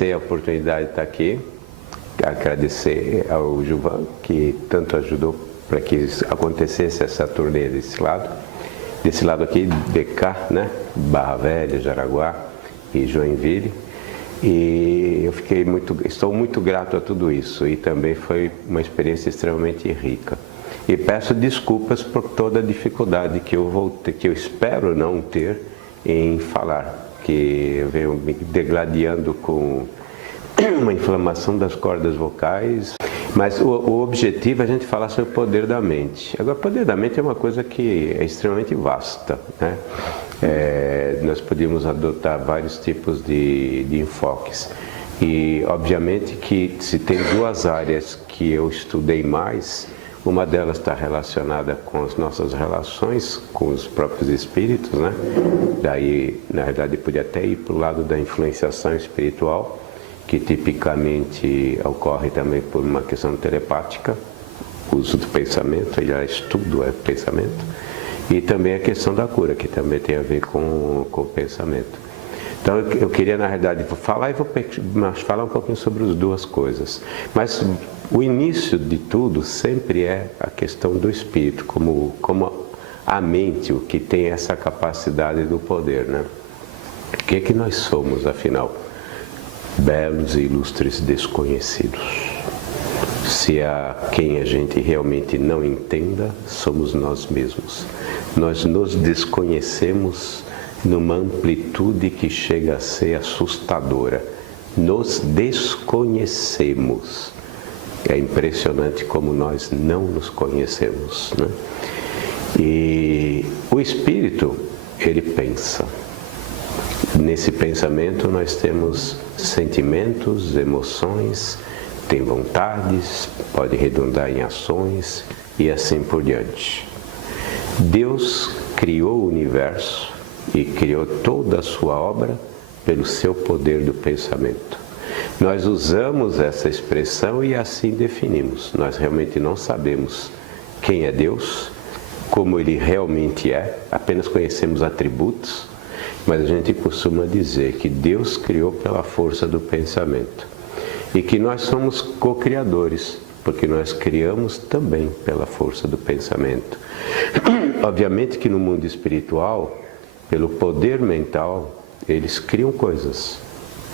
ter a oportunidade de estar aqui, agradecer ao Gilvan, que tanto ajudou para que acontecesse essa turnê desse lado aqui, de cá, né? Barra Velha, Jaraguá e Joinville. E eu estou muito grato a tudo isso, e também foi uma experiência extremamente rica. E peço desculpas por toda a dificuldade que eu espero não ter em falar, que eu venho me degladiando com uma inflamação das cordas vocais. Mas o objetivo é a gente falar sobre o poder da mente. Agora, o poder da mente é uma coisa que é extremamente vasta, né? Nós podíamos adotar vários tipos de enfoques. E, obviamente, que se tem duas áreas que eu estudei mais, uma delas está relacionada com as nossas relações com os próprios espíritos, né? Daí, na verdade, podia até ir para o lado da influenciação espiritual, que tipicamente ocorre também por uma questão telepática, uso do pensamento, aliás, tudo é pensamento, e também a questão da cura, que também tem a ver com o pensamento. Então eu queria, na realidade, falar um pouquinho sobre as duas coisas. Mas o início de tudo sempre é a questão do espírito, como a mente, o que tem essa capacidade do poder, né? O que é que nós somos, afinal? Belos e ilustres desconhecidos. Se há quem a gente realmente não entenda, somos nós mesmos. Nós nos desconhecemos numa amplitude que chega a ser assustadora. Nos desconhecemos. É impressionante como nós não nos conhecemos, né? E o espírito, ele pensa. Nesse pensamento nós temos sentimentos, emoções, tem vontades, pode redundar em ações e assim por diante. Deus criou o universo e criou toda a sua obra pelo seu poder do pensamento. Nós usamos essa expressão e assim definimos. Nós realmente não sabemos quem é Deus, como Ele realmente é, apenas conhecemos atributos, mas a gente costuma dizer que Deus criou pela força do pensamento e que nós somos co-criadores, porque nós criamos também pela força do pensamento. Obviamente que no mundo espiritual, pelo poder mental, eles criam coisas.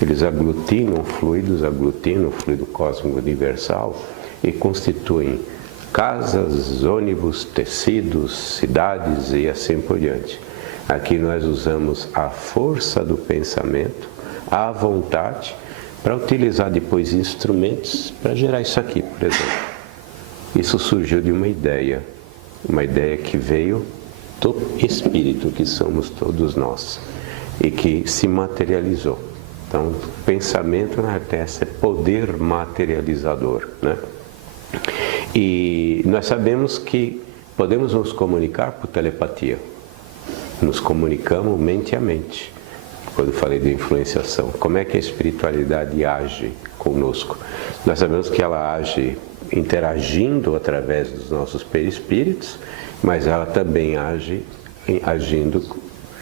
Eles aglutinam o fluido cósmico universal e constituem casas, ônibus, tecidos, cidades e assim por diante. Aqui nós usamos a força do pensamento, a vontade, para utilizar depois instrumentos para gerar isso aqui, por exemplo. Isso surgiu de uma ideia que veio do espírito, que somos todos nós, e que se materializou. Então, pensamento na Terra é poder materializador, né? E nós sabemos que podemos nos comunicar por telepatia. Nos comunicamos mente a mente. Quando falei de influenciação, como é que a espiritualidade age conosco? Nós sabemos que ela age interagindo através dos nossos perispíritos, mas ela também age agindo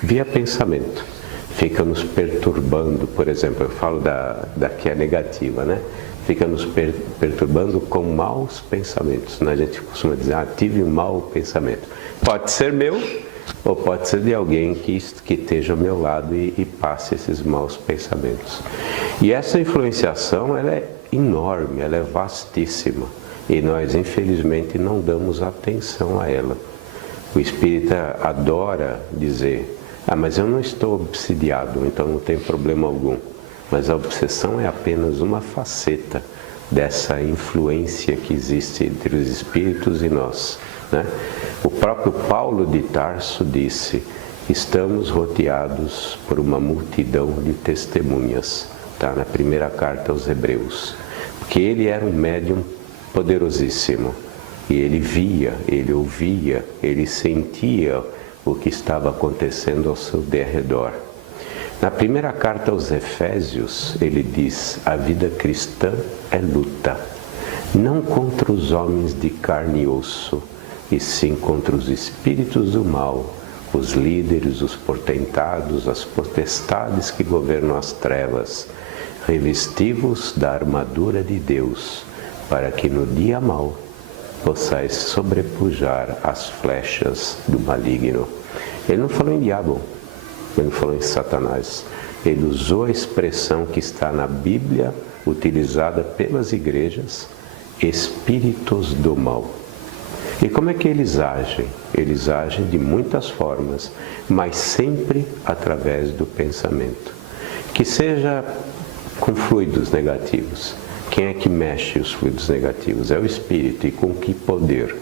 via pensamento. Fica nos perturbando, por exemplo, eu falo da que é negativa, né? Fica nos perturbando com maus pensamentos. A gente costuma dizer, tive um mau pensamento. Pode ser meu, ou pode ser de alguém que esteja ao meu lado e passe esses maus pensamentos. E essa influenciação, ela é enorme, ela é vastíssima. E nós, infelizmente, não damos atenção a ela. O espírita adora dizer, mas eu não estou obsidiado, então não tem problema algum. Mas a obsessão é apenas uma faceta dessa influência que existe entre os espíritos e nós, né? O próprio Paulo de Tarso disse, estamos rodeados por uma multidão de testemunhas, tá? Na primeira carta aos Hebreus, porque ele era um médium poderosíssimo, e ele via, ele ouvia, ele sentia o que estava acontecendo ao seu derredor. Na primeira carta aos Efésios, ele diz, a vida cristã é luta, não contra os homens de carne e osso, e sim contra os espíritos do mal, os líderes, os portentados, as potestades que governam as trevas, revesti-vos da armadura de Deus, para que no dia mau possais sobrepujar as flechas do maligno. Ele não falou em diabo, ele não falou em Satanás. Ele usou a expressão que está na Bíblia, utilizada pelas igrejas, espíritos do mal. E como é que eles agem? Eles agem de muitas formas, mas sempre através do pensamento. Que seja com fluidos negativos. Quem é que mexe os fluidos negativos? É o espírito. E com que poder?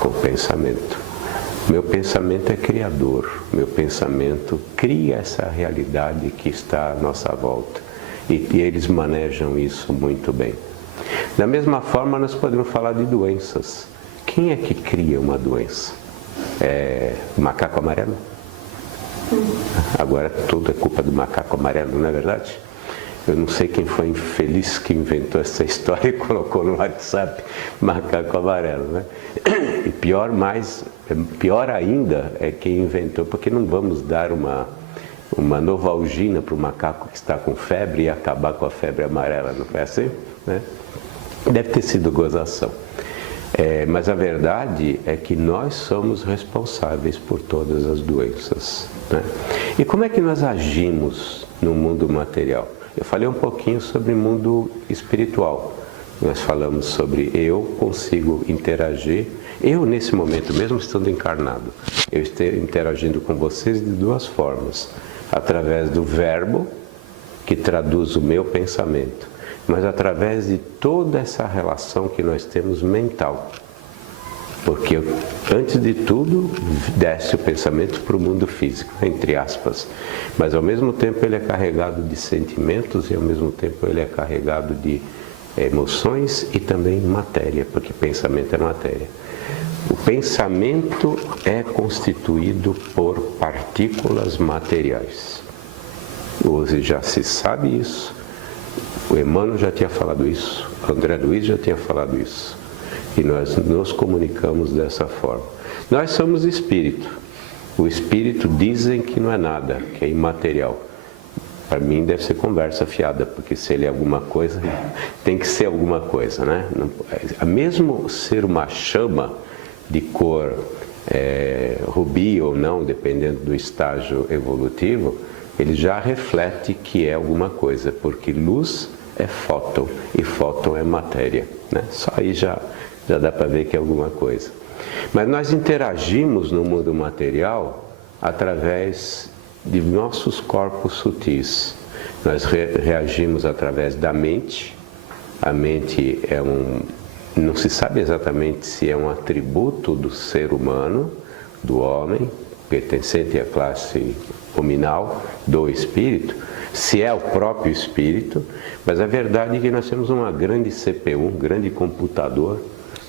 Com o pensamento. Meu pensamento é criador. Meu pensamento cria essa realidade que está à nossa volta. E eles manejam isso muito bem. Da mesma forma, nós podemos falar de doenças. Quem é que cria uma doença? É o macaco amarelo? Agora tudo é culpa do macaco amarelo, não é verdade? Eu não sei quem foi infeliz que inventou essa história e colocou no WhatsApp macaco amarelo, né? E pior ainda é quem inventou, porque não vamos dar uma Novalgina para o macaco que está com febre e acabar com a febre amarela, não foi assim? Né? Deve ter sido gozação. Mas a verdade é que nós somos responsáveis por todas as doenças. Né? E como é que nós agimos no mundo material? Eu falei um pouquinho sobre o mundo espiritual. Nós falamos sobre eu consigo interagir. Eu, nesse momento, mesmo estando encarnado, eu estou interagindo com vocês de duas formas. Através do verbo, que traduz o meu pensamento, mas através de toda essa relação que nós temos mental. Porque, antes de tudo, desce o pensamento para o mundo físico, entre aspas. Mas, ao mesmo tempo, ele é carregado de sentimentos e, ao mesmo tempo, ele é carregado de emoções e também matéria, porque pensamento é matéria. O pensamento é constituído por partículas materiais. Hoje já se sabe isso. O Emmanuel já tinha falado isso, o André Luiz já tinha falado isso. E nós nos comunicamos dessa forma. Nós somos espírito. O espírito dizem que não é nada, que é imaterial. Para mim deve ser conversa fiada, porque se ele é alguma coisa, tem que ser alguma coisa, né? Mesmo ser uma chama de cor rubi ou não, dependendo do estágio evolutivo, ele já reflete que é alguma coisa, porque luz é fóton e fóton é matéria, né? Só aí já dá para ver que é alguma coisa. Mas nós interagimos no mundo material através de nossos corpos sutis. Nós reagimos através da mente. A mente não se sabe exatamente se é um atributo do ser humano, do homem, pertencente à classe hominal, do espírito, se é o próprio espírito, mas a verdade é que nós temos uma grande CPU, um grande computador,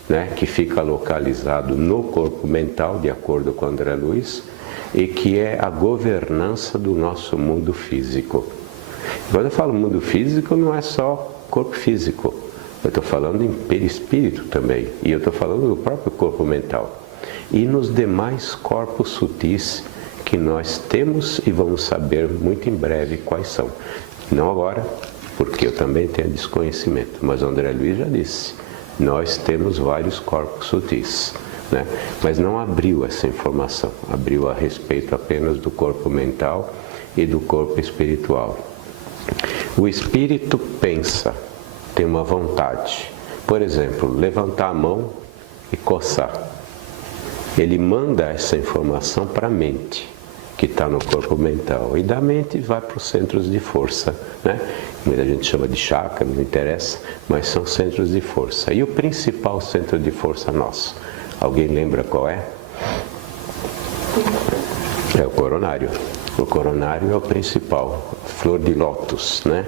né, que fica localizado no corpo mental, de acordo com André Luiz, e que é a governança do nosso mundo físico. Quando eu falo mundo físico, não é só corpo físico, eu estou falando em perispírito também, e eu estou falando do próprio corpo mental. E nos demais corpos sutis que nós temos e vamos saber muito em breve quais são. Não agora, porque eu também tenho desconhecimento, mas o André Luiz já disse, nós temos vários corpos sutis, né? Mas não abriu essa informação, abriu a respeito apenas do corpo mental e do corpo espiritual. O espírito pensa, tem uma vontade. Por exemplo, levantar a mão e coçar. Ele manda essa informação para a mente, que está no corpo mental. E da mente vai para os centros de força, né? Muita gente chama de chakra, não interessa, mas são centros de força. E o principal centro de força nosso? Alguém lembra qual é? É o coronário. O coronário é o principal, flor de lótus, né?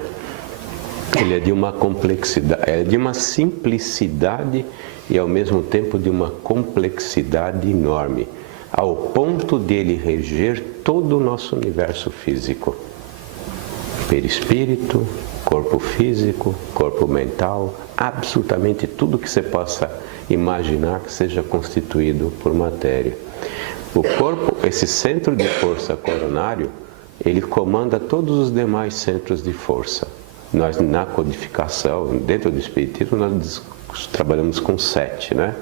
Ele é de uma complexidade, é de uma simplicidade e ao mesmo tempo de uma complexidade enorme, ao ponto de ele reger todo o nosso universo físico. Perispírito, corpo físico, corpo mental, absolutamente tudo que você possa imaginar que seja constituído por matéria. O corpo, esse centro de força coronário, ele comanda todos os demais centros de força. Nós, na codificação, dentro do Espiritismo, nós trabalhamos com 7, né?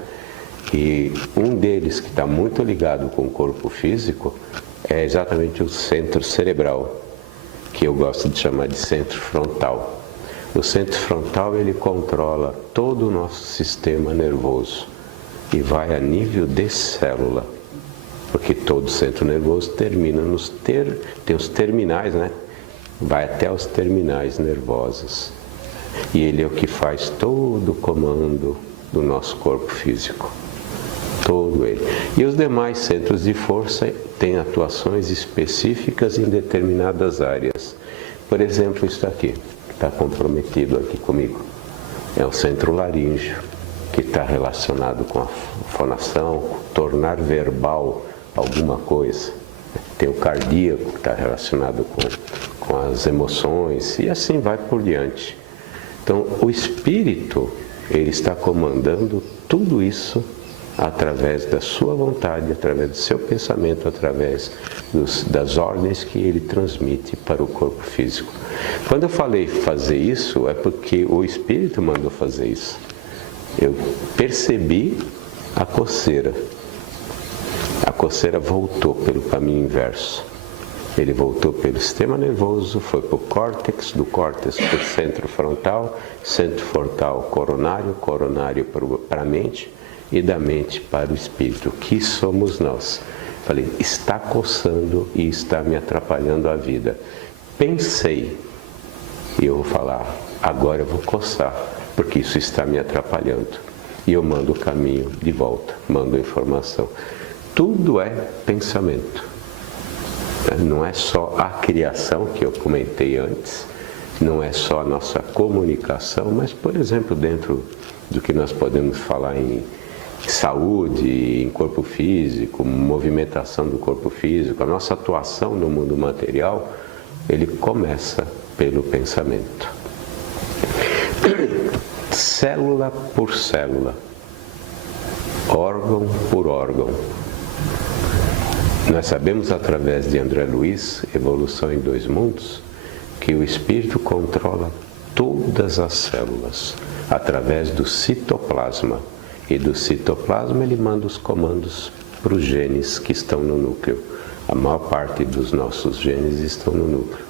E um deles, que está muito ligado com o corpo físico, é exatamente o centro cerebral, que eu gosto de chamar de centro frontal. O centro frontal, ele controla todo o nosso sistema nervoso e vai a nível de célula, porque todo centro nervoso termina tem os terminais, né? Vai até os terminais nervosos. E ele é o que faz todo o comando do nosso corpo físico. Todo ele. E os demais centros de força têm atuações específicas em determinadas áreas. Por exemplo, isso aqui, que está comprometido aqui comigo. É o centro laríngeo, que está relacionado com a fonação, tornar verbal alguma coisa. Tem o cardíaco, que está relacionado com as emoções, e assim vai por diante. Então, o espírito, ele está comandando tudo isso através da sua vontade, através do seu pensamento, através das ordens que ele transmite para o corpo físico. Quando eu falei fazer isso, é porque o espírito mandou fazer isso. Eu percebi a coceira. A coceira voltou pelo caminho inverso. Ele voltou pelo sistema nervoso, foi para o córtex, do córtex para o centro frontal coronário, coronário para a mente e da mente para o espírito, que somos nós. Falei, está coçando e está me atrapalhando a vida. Pensei, e eu vou falar, agora eu vou coçar, porque isso está me atrapalhando. E eu mando o caminho de volta, mando a informação. Tudo é pensamento. Não é só a criação que eu comentei antes, não é só a nossa comunicação, mas, por exemplo, dentro do que nós podemos falar em saúde, em corpo físico, movimentação do corpo físico, a nossa atuação no mundo material, ele começa pelo pensamento. Célula por célula, órgão por órgão. Nós sabemos através de André Luiz, Evolução em Dois Mundos, que o espírito controla todas as células através do citoplasma. E do citoplasma ele manda os comandos para os genes que estão no núcleo. A maior parte dos nossos genes estão no núcleo.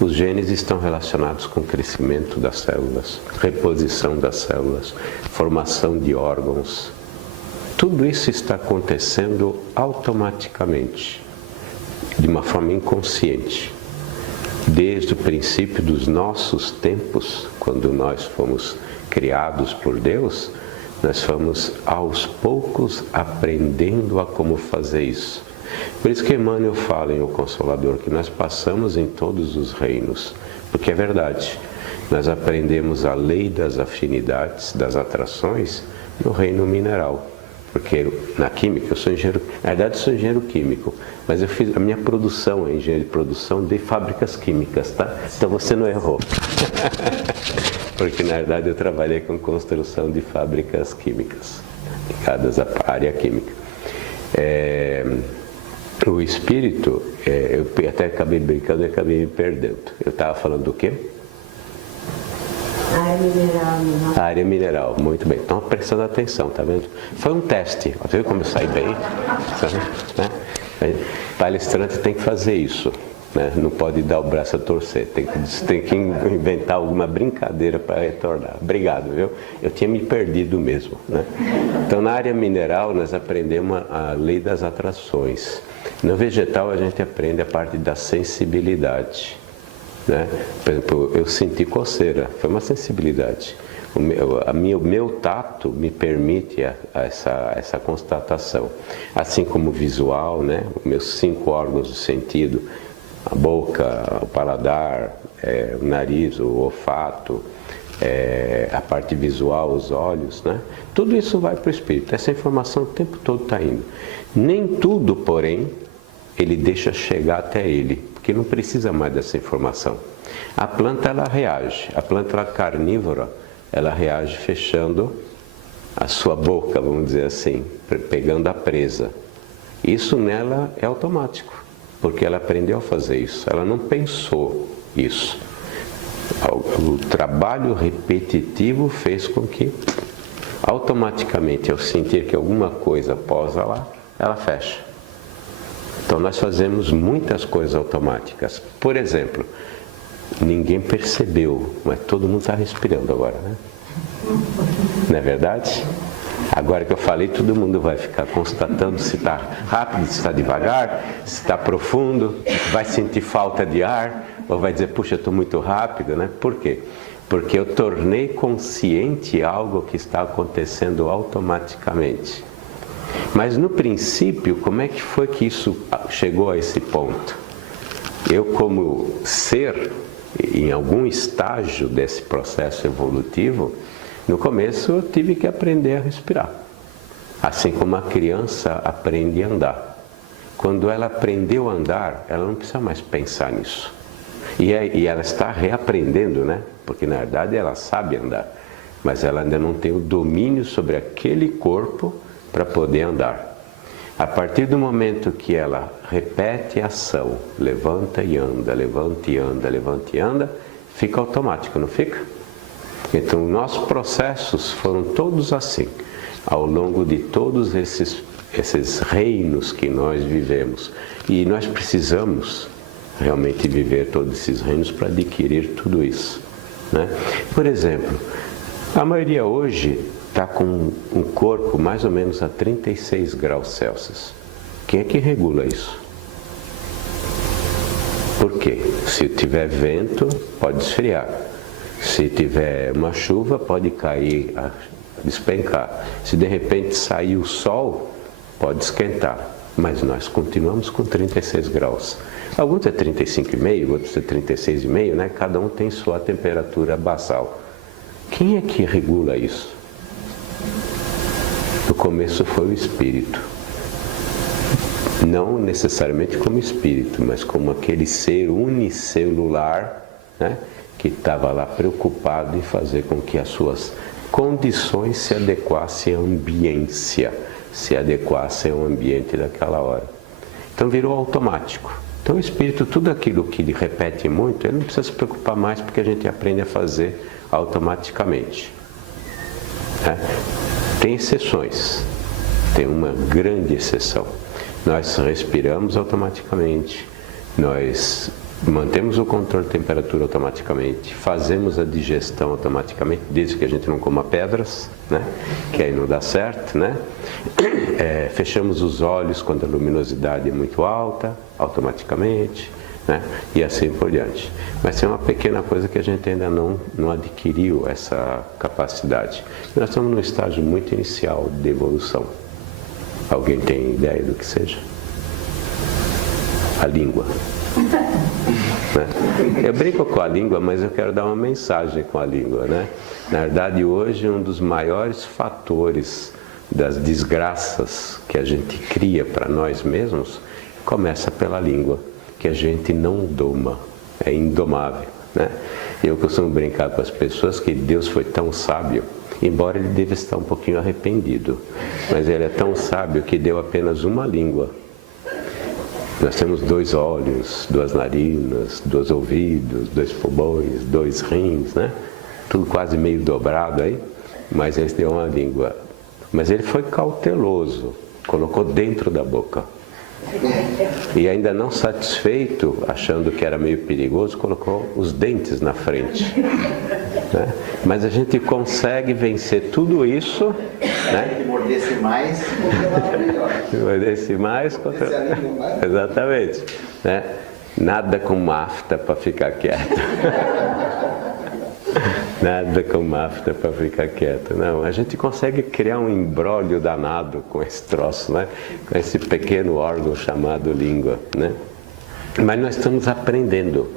Os genes estão relacionados com o crescimento das células, reposição das células, formação de órgãos. Tudo isso está acontecendo automaticamente, de uma forma inconsciente. Desde o princípio dos nossos tempos, quando nós fomos criados por Deus, nós fomos aos poucos aprendendo a como fazer isso. Por isso que Emmanuel fala em O Consolador, que nós passamos em todos os reinos, porque é verdade. Nós aprendemos a lei das afinidades, das atrações, no reino mineral. Porque na química, eu sou engenheiro, na verdade eu sou engenheiro químico, mas eu fiz a minha produção é engenheiro de produção de fábricas químicas, tá? Então você não errou. Porque na verdade eu trabalhei com construção de fábricas químicas, ligadas à área química. O espírito, eu até acabei brincando e acabei me perdendo. Eu estava falando do quê? Área mineral. A área mineral, muito bem. Então, prestando atenção, tá vendo? Foi um teste. Você viu como eu saí bem? Né? Palestrante tem que fazer isso. Né? Não pode dar o braço a torcer. Tem que inventar alguma brincadeira para retornar. Obrigado, viu? Eu tinha me perdido mesmo. Né? Então, na área mineral, nós aprendemos a lei das atrações. No vegetal, a gente aprende a parte da sensibilidade. Né? Por exemplo, eu senti coceira, foi uma sensibilidade. O meu tato me permite essa constatação. Assim como o visual, né? Os meus 5 órgãos do sentido, a boca, o paladar, o nariz, o olfato, a parte visual, os olhos, né? Tudo isso vai para o espírito. Essa informação o tempo todo está indo. Nem tudo, porém, ele deixa chegar até ele, porque não precisa mais dessa informação. A planta, ela reage. A planta carnívora, ela reage fechando a sua boca, vamos dizer assim, pegando a presa. Isso nela é automático, porque ela aprendeu a fazer isso. Ela não pensou isso. O trabalho repetitivo fez com que, automaticamente, ao sentir que alguma coisa posa lá, ela fecha. Então nós fazemos muitas coisas automáticas. Por exemplo, ninguém percebeu, mas todo mundo está respirando agora, né? Não é verdade? Agora que eu falei, todo mundo vai ficar constatando se está rápido, se está devagar, se está profundo, vai sentir falta de ar, ou vai dizer, puxa, eu estou muito rápido, né? Por quê? Porque eu tornei consciente algo que está acontecendo automaticamente. Mas no princípio, como é que foi que isso chegou a esse ponto? Eu, como ser, em algum estágio desse processo evolutivo, no começo eu tive que aprender a respirar. Assim como a criança aprende a andar. Quando ela aprendeu a andar, ela não precisa mais pensar nisso. E ela está reaprendendo, né? Porque na verdade ela sabe andar, mas ela ainda não tem o domínio sobre aquele corpo para poder andar. A partir do momento que ela repete a ação, levanta e anda, levanta e anda, levanta e anda, fica automático, não fica? Então, nossos processos foram todos assim, ao longo de todos esses reinos que nós vivemos. E nós precisamos realmente viver todos esses reinos para adquirir tudo isso, né? Por exemplo, a maioria hoje está com um corpo mais ou menos a 36 graus Celsius. Quem é que regula isso? Por quê? Se tiver vento, pode esfriar. Se tiver uma chuva, pode cair, despencar. Se de repente sair o sol, pode esquentar. Mas nós continuamos com 36 graus. Alguns é 35,5, outros é 36,5, né? Cada um tem sua temperatura basal. Quem é que regula isso? No começo foi o espírito. Não necessariamente como espírito, mas como aquele ser unicelular, né? Que estava lá preocupado em fazer com que as suas condições se adequassem à ambiência, se adequassem ao ambiente daquela hora. Então virou automático. Então o espírito, tudo aquilo que ele repete muito, ele não precisa se preocupar mais porque a gente aprende a fazer automaticamente, né? Tem exceções, tem uma grande exceção. Nós respiramos automaticamente, nós mantemos o controle de temperatura automaticamente, fazemos a digestão automaticamente, desde que a gente não coma pedras, né? Que aí não dá certo, né? Fechamos os olhos quando a luminosidade é muito alta, automaticamente, né? E assim por diante. Mas tem uma pequena coisa que a gente ainda não adquiriu essa capacidade. Nós estamos num estágio muito inicial de evolução. Alguém tem ideia do que seja? A língua. Né? Eu brinco com a língua, mas eu quero dar uma mensagem com a língua, né? Na verdade, hoje um dos maiores fatores das desgraças que a gente cria para nós mesmos começa pela língua, que a gente não doma, é indomável, né? Eu costumo brincar com as pessoas que Deus foi tão sábio, embora ele deva estar um pouquinho arrependido, mas ele é tão sábio que deu apenas uma língua. Nós temos 2 olhos, 2 narinas, 2 ouvidos, 2 pulmões, 2 rins, né? Tudo quase meio dobrado aí, mas ele deu uma língua. Mas ele foi cauteloso, colocou dentro da boca. E ainda não satisfeito, achando que era meio perigoso, colocou os dentes na frente, né? Mas a gente consegue vencer tudo isso, né? Mordesse mais, Mordesse mais, exatamente, né? Nada com mafta para ficar quieto. Nada com mafta para ficar quieto. Não, a gente consegue criar um imbróglio danado com esse troço, né? Com esse pequeno órgão chamado língua, né? Mas nós estamos aprendendo.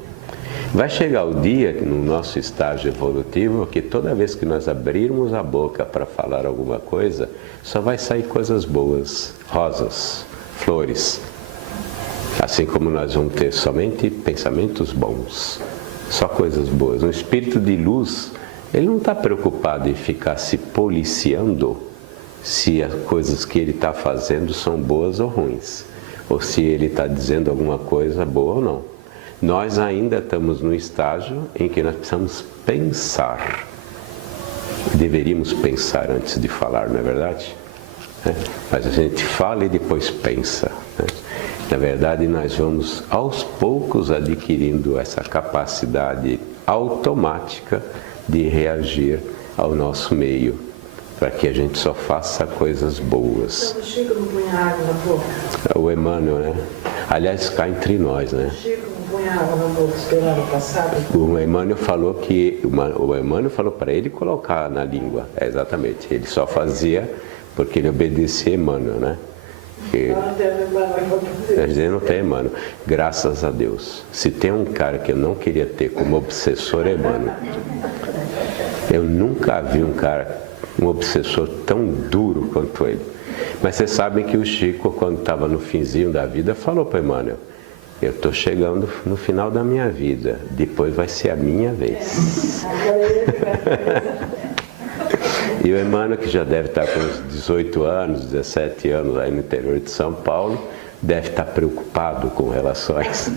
Vai chegar o dia, no nosso estágio evolutivo, que toda vez que nós abrirmos a boca para falar alguma coisa, só vai sair coisas boas, rosas, flores. Assim como nós vamos ter somente pensamentos bons. Só coisas boas. Um espírito de luz, ele não está preocupado em ficar se policiando se as coisas que ele está fazendo são boas ou ruins, ou se ele está dizendo alguma coisa boa ou não. Nós ainda estamos no estágio em que nós precisamos pensar. Deveríamos pensar antes de falar, não é verdade? Mas a gente fala e depois pensa. Na verdade, nós vamos aos poucos adquirindo essa capacidade automática de reagir ao nosso meio, para que a gente só faça coisas boas. O Chico não punha água na boca? O Emmanuel, né? Aliás, cá entre nós, né? O Chico não punha água na boca, esperava passar? O Emmanuel falou que... O Emmanuel falou para ele colocar na língua. Exatamente. Ele só fazia porque ele obedecia Emmanuel, né? A gente não tem Emmanuel. Graças a Deus. Se tem um cara que eu não queria ter como obsessor, é Emmanuel. Eu nunca vi um obsessor tão duro quanto ele. Mas vocês sabem que o Chico, quando estava no finzinho da vida, falou para Emmanuel: eu estou chegando no final da minha vida, depois vai ser a minha vez. E o Emmanuel, que já deve estar com uns 18 anos, 17 anos aí no interior de São Paulo, deve estar preocupado com relações.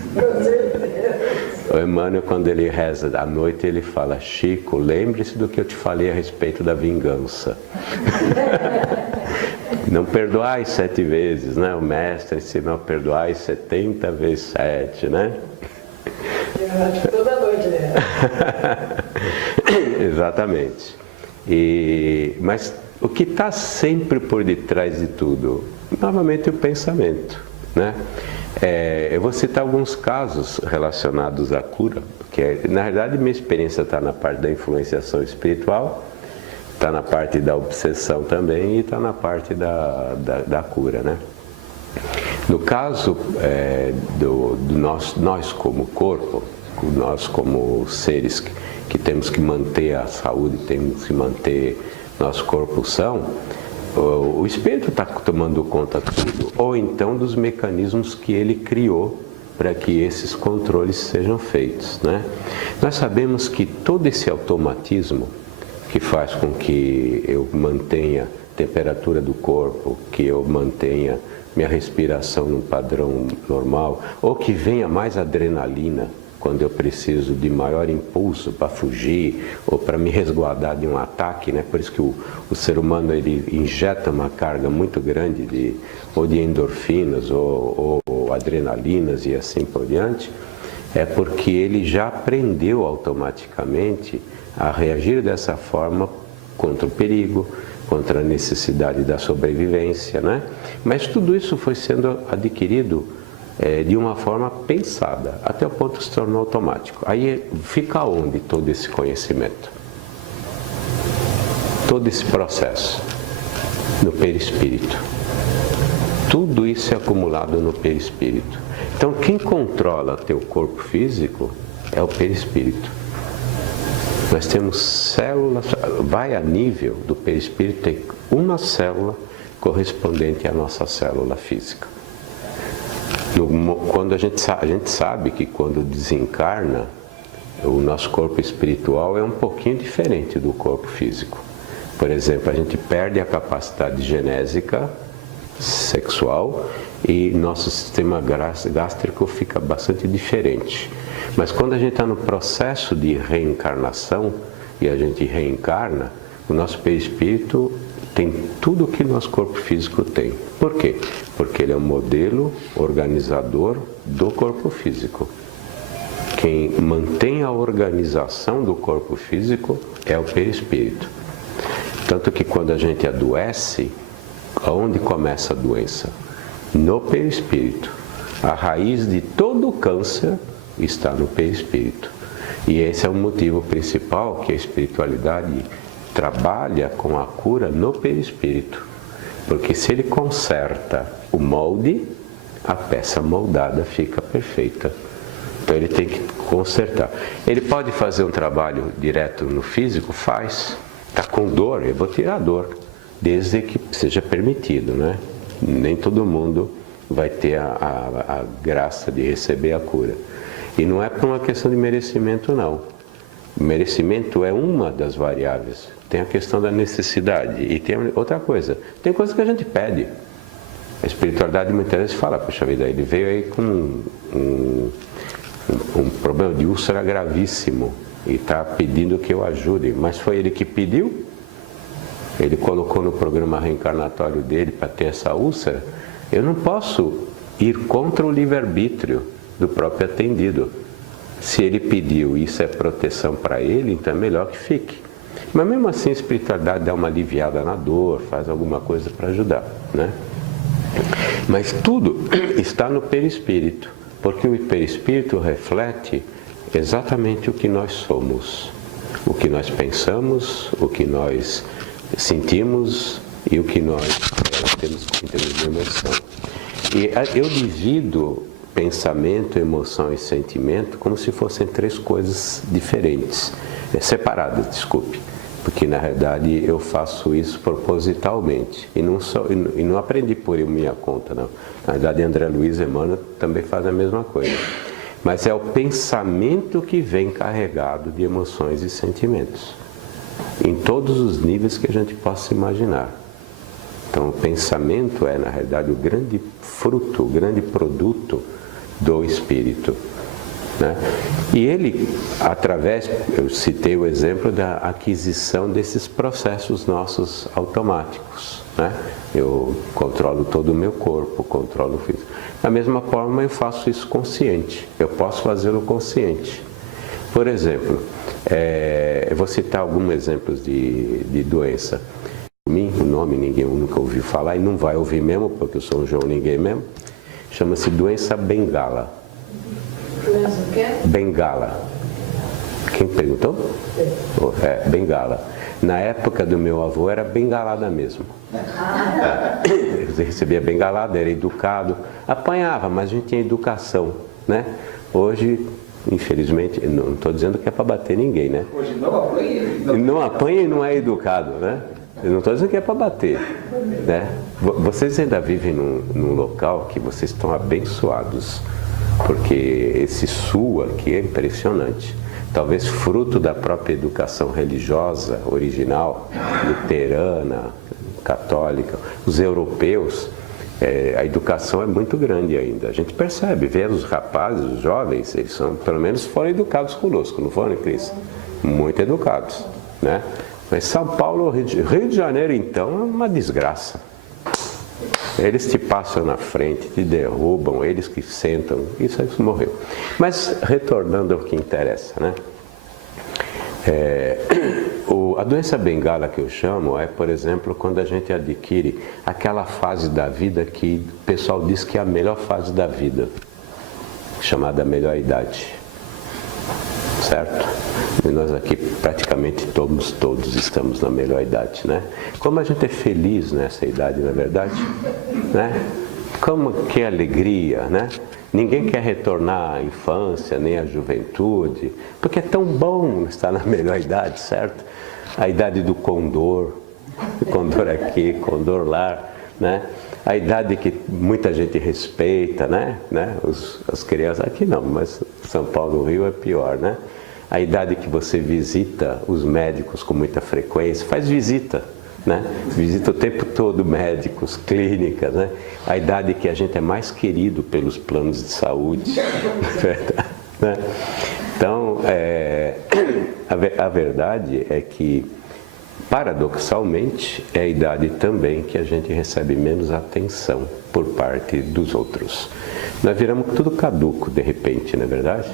O Emmanuel, quando ele reza à noite, ele fala: Chico, lembre-se do que eu te falei a respeito da vingança. Não perdoai 7 vezes, né? O mestre ensinou a perdoar 70 vezes 7, né? Toda noite, né? Exatamente. Mas o que está sempre por detrás de tudo? Novamente o pensamento, né? Eu vou citar alguns casos relacionados à cura, porque na verdade minha experiência está na parte da influenciação espiritual, está na parte da obsessão também e está na parte da cura, né? No caso nós como corpo, nós como seres que temos que manter a saúde, temos que manter nosso corpo são, o espírito está tomando conta de tudo, ou então dos mecanismos que ele criou para que esses controles sejam feitos, né? Nós sabemos que todo esse automatismo que faz com que eu mantenha a temperatura do corpo, que eu mantenha minha respiração num padrão normal, ou que venha mais adrenalina quando eu preciso de maior impulso para fugir ou para me resguardar de um ataque, né? Por isso que o ser humano ele injeta uma carga muito grande de endorfinas ou adrenalinas e assim por diante, é porque ele já aprendeu automaticamente a reagir dessa forma contra o perigo, contra a necessidade da sobrevivência, né? Mas tudo isso foi sendo adquirido de uma forma pensada, até o ponto que se tornou automático. Aí fica onde todo esse conhecimento? Todo esse processo? No perispírito. Tudo isso é acumulado no perispírito. Então quem controla teu corpo físico é o perispírito. Nós temos células, vai a nível do perispírito, tem uma célula correspondente à nossa célula física. Quando a gente sabe que quando desencarna, o nosso corpo espiritual é um pouquinho diferente do corpo físico. Por exemplo, a gente perde a capacidade genésica sexual e nosso sistema gástrico fica bastante diferente. Mas quando a gente está no processo de reencarnação e a gente reencarna, o nosso perispírito tem tudo o que nosso corpo físico tem. Por quê? Porque ele é um modelo organizador do corpo físico. Quem mantém a organização do corpo físico é o perispírito. Tanto que quando a gente adoece, aonde começa a doença? No perispírito. A raiz de todo o câncer está no perispírito. E esse é o motivo principal que a espiritualidade trabalha com a cura no perispírito. Porque se ele conserta o molde, a peça moldada fica perfeita. Então ele tem que consertar. Ele pode fazer um trabalho direto no físico? Faz. Está com dor, eu vou tirar a dor. Desde que seja permitido, né? Nem todo mundo vai ter a graça de receber a cura. E não é por uma questão de merecimento, não. O merecimento é uma das variáveis. Tem a questão da necessidade. E tem outra coisa. Tem coisa que a gente pede. A espiritualidade muitas vezes fala: poxa vida, ele veio aí com um problema de úlcera gravíssimo e está pedindo que eu ajude, mas foi ele que pediu, ele colocou no programa reencarnatório dele para ter essa úlcera. Eu não posso ir contra o livre-arbítrio do próprio atendido. Se ele pediu, isso é proteção para ele, então é melhor que fique. Mas mesmo assim a espiritualidade dá uma aliviada na dor, faz alguma coisa para ajudar, né? Mas tudo está no perispírito, porque o perispírito reflete exatamente o que nós somos, o que nós pensamos, o que nós sentimos e o que nós temos em termos de emoção. E eu divido pensamento, emoção e sentimento como se fossem três coisas diferentes, separadas, desculpe. Porque na realidade eu faço isso propositalmente e não aprendi por minha conta, não. Na verdade André Luiz e Emmanuel também fazem a mesma coisa. Mas é o pensamento que vem carregado de emoções e sentimentos, em todos os níveis que a gente possa imaginar. Então o pensamento é na realidade o grande fruto, o grande produto do espírito. Né? E ele, através, eu citei o exemplo da aquisição desses processos nossos automáticos. Né? Eu controlo todo o meu corpo, controlo o físico. Da mesma forma eu faço isso consciente, eu posso fazê-lo consciente. Por exemplo, eu vou citar alguns exemplos de doença. O nome ninguém nunca ouviu falar e não vai ouvir mesmo, porque eu sou um João Ninguém mesmo. Chama-se doença bengala. Doença o quê? Bengala. Quem perguntou? Bengala. Na época do meu avô era bengalada mesmo. Você recebia bengalada, era educado, apanhava, mas a gente tinha educação, né? Hoje, infelizmente, não estou dizendo que é para bater ninguém, né? Hoje não apanha. Não apanha e não é educado, né? Eu não estou dizendo que é para bater, né? Vocês ainda vivem num local que vocês estão abençoados, porque esse sul aqui é impressionante. Talvez fruto da própria educação religiosa original, luterana, católica. Os europeus, a educação é muito grande ainda. A gente percebe, vê os rapazes, os jovens, eles são, pelo menos foram educados conosco, não foram, Cris? Muito educados, né? Mas São Paulo, Rio de Janeiro, então, é uma desgraça. Eles te passam na frente, te derrubam, eles que sentam, isso morreu. Mas, retornando ao que interessa, né? A doença bengala que eu chamo é, por exemplo, quando a gente adquire aquela fase da vida que o pessoal diz que é a melhor fase da vida, chamada melhor idade. Certo? E nós aqui praticamente todos estamos na melhor idade, né? Como a gente é feliz nessa idade, na verdade, né? Como que alegria, né? Ninguém quer retornar à infância, nem à juventude, porque é tão bom estar na melhor idade, certo? A idade do condor aqui, condor lá, né? A idade que muita gente respeita, né? As crianças, aqui não, mas São Paulo, Rio é pior, né? A idade que você visita os médicos com muita frequência, faz visita, né? Visita o tempo todo médicos, clínicas, né? A idade que a gente é mais querido pelos planos de saúde, né? Então, a verdade é que, paradoxalmente, é a idade também que a gente recebe menos atenção por parte dos outros. Nós viramos tudo caduco, de repente, não é verdade?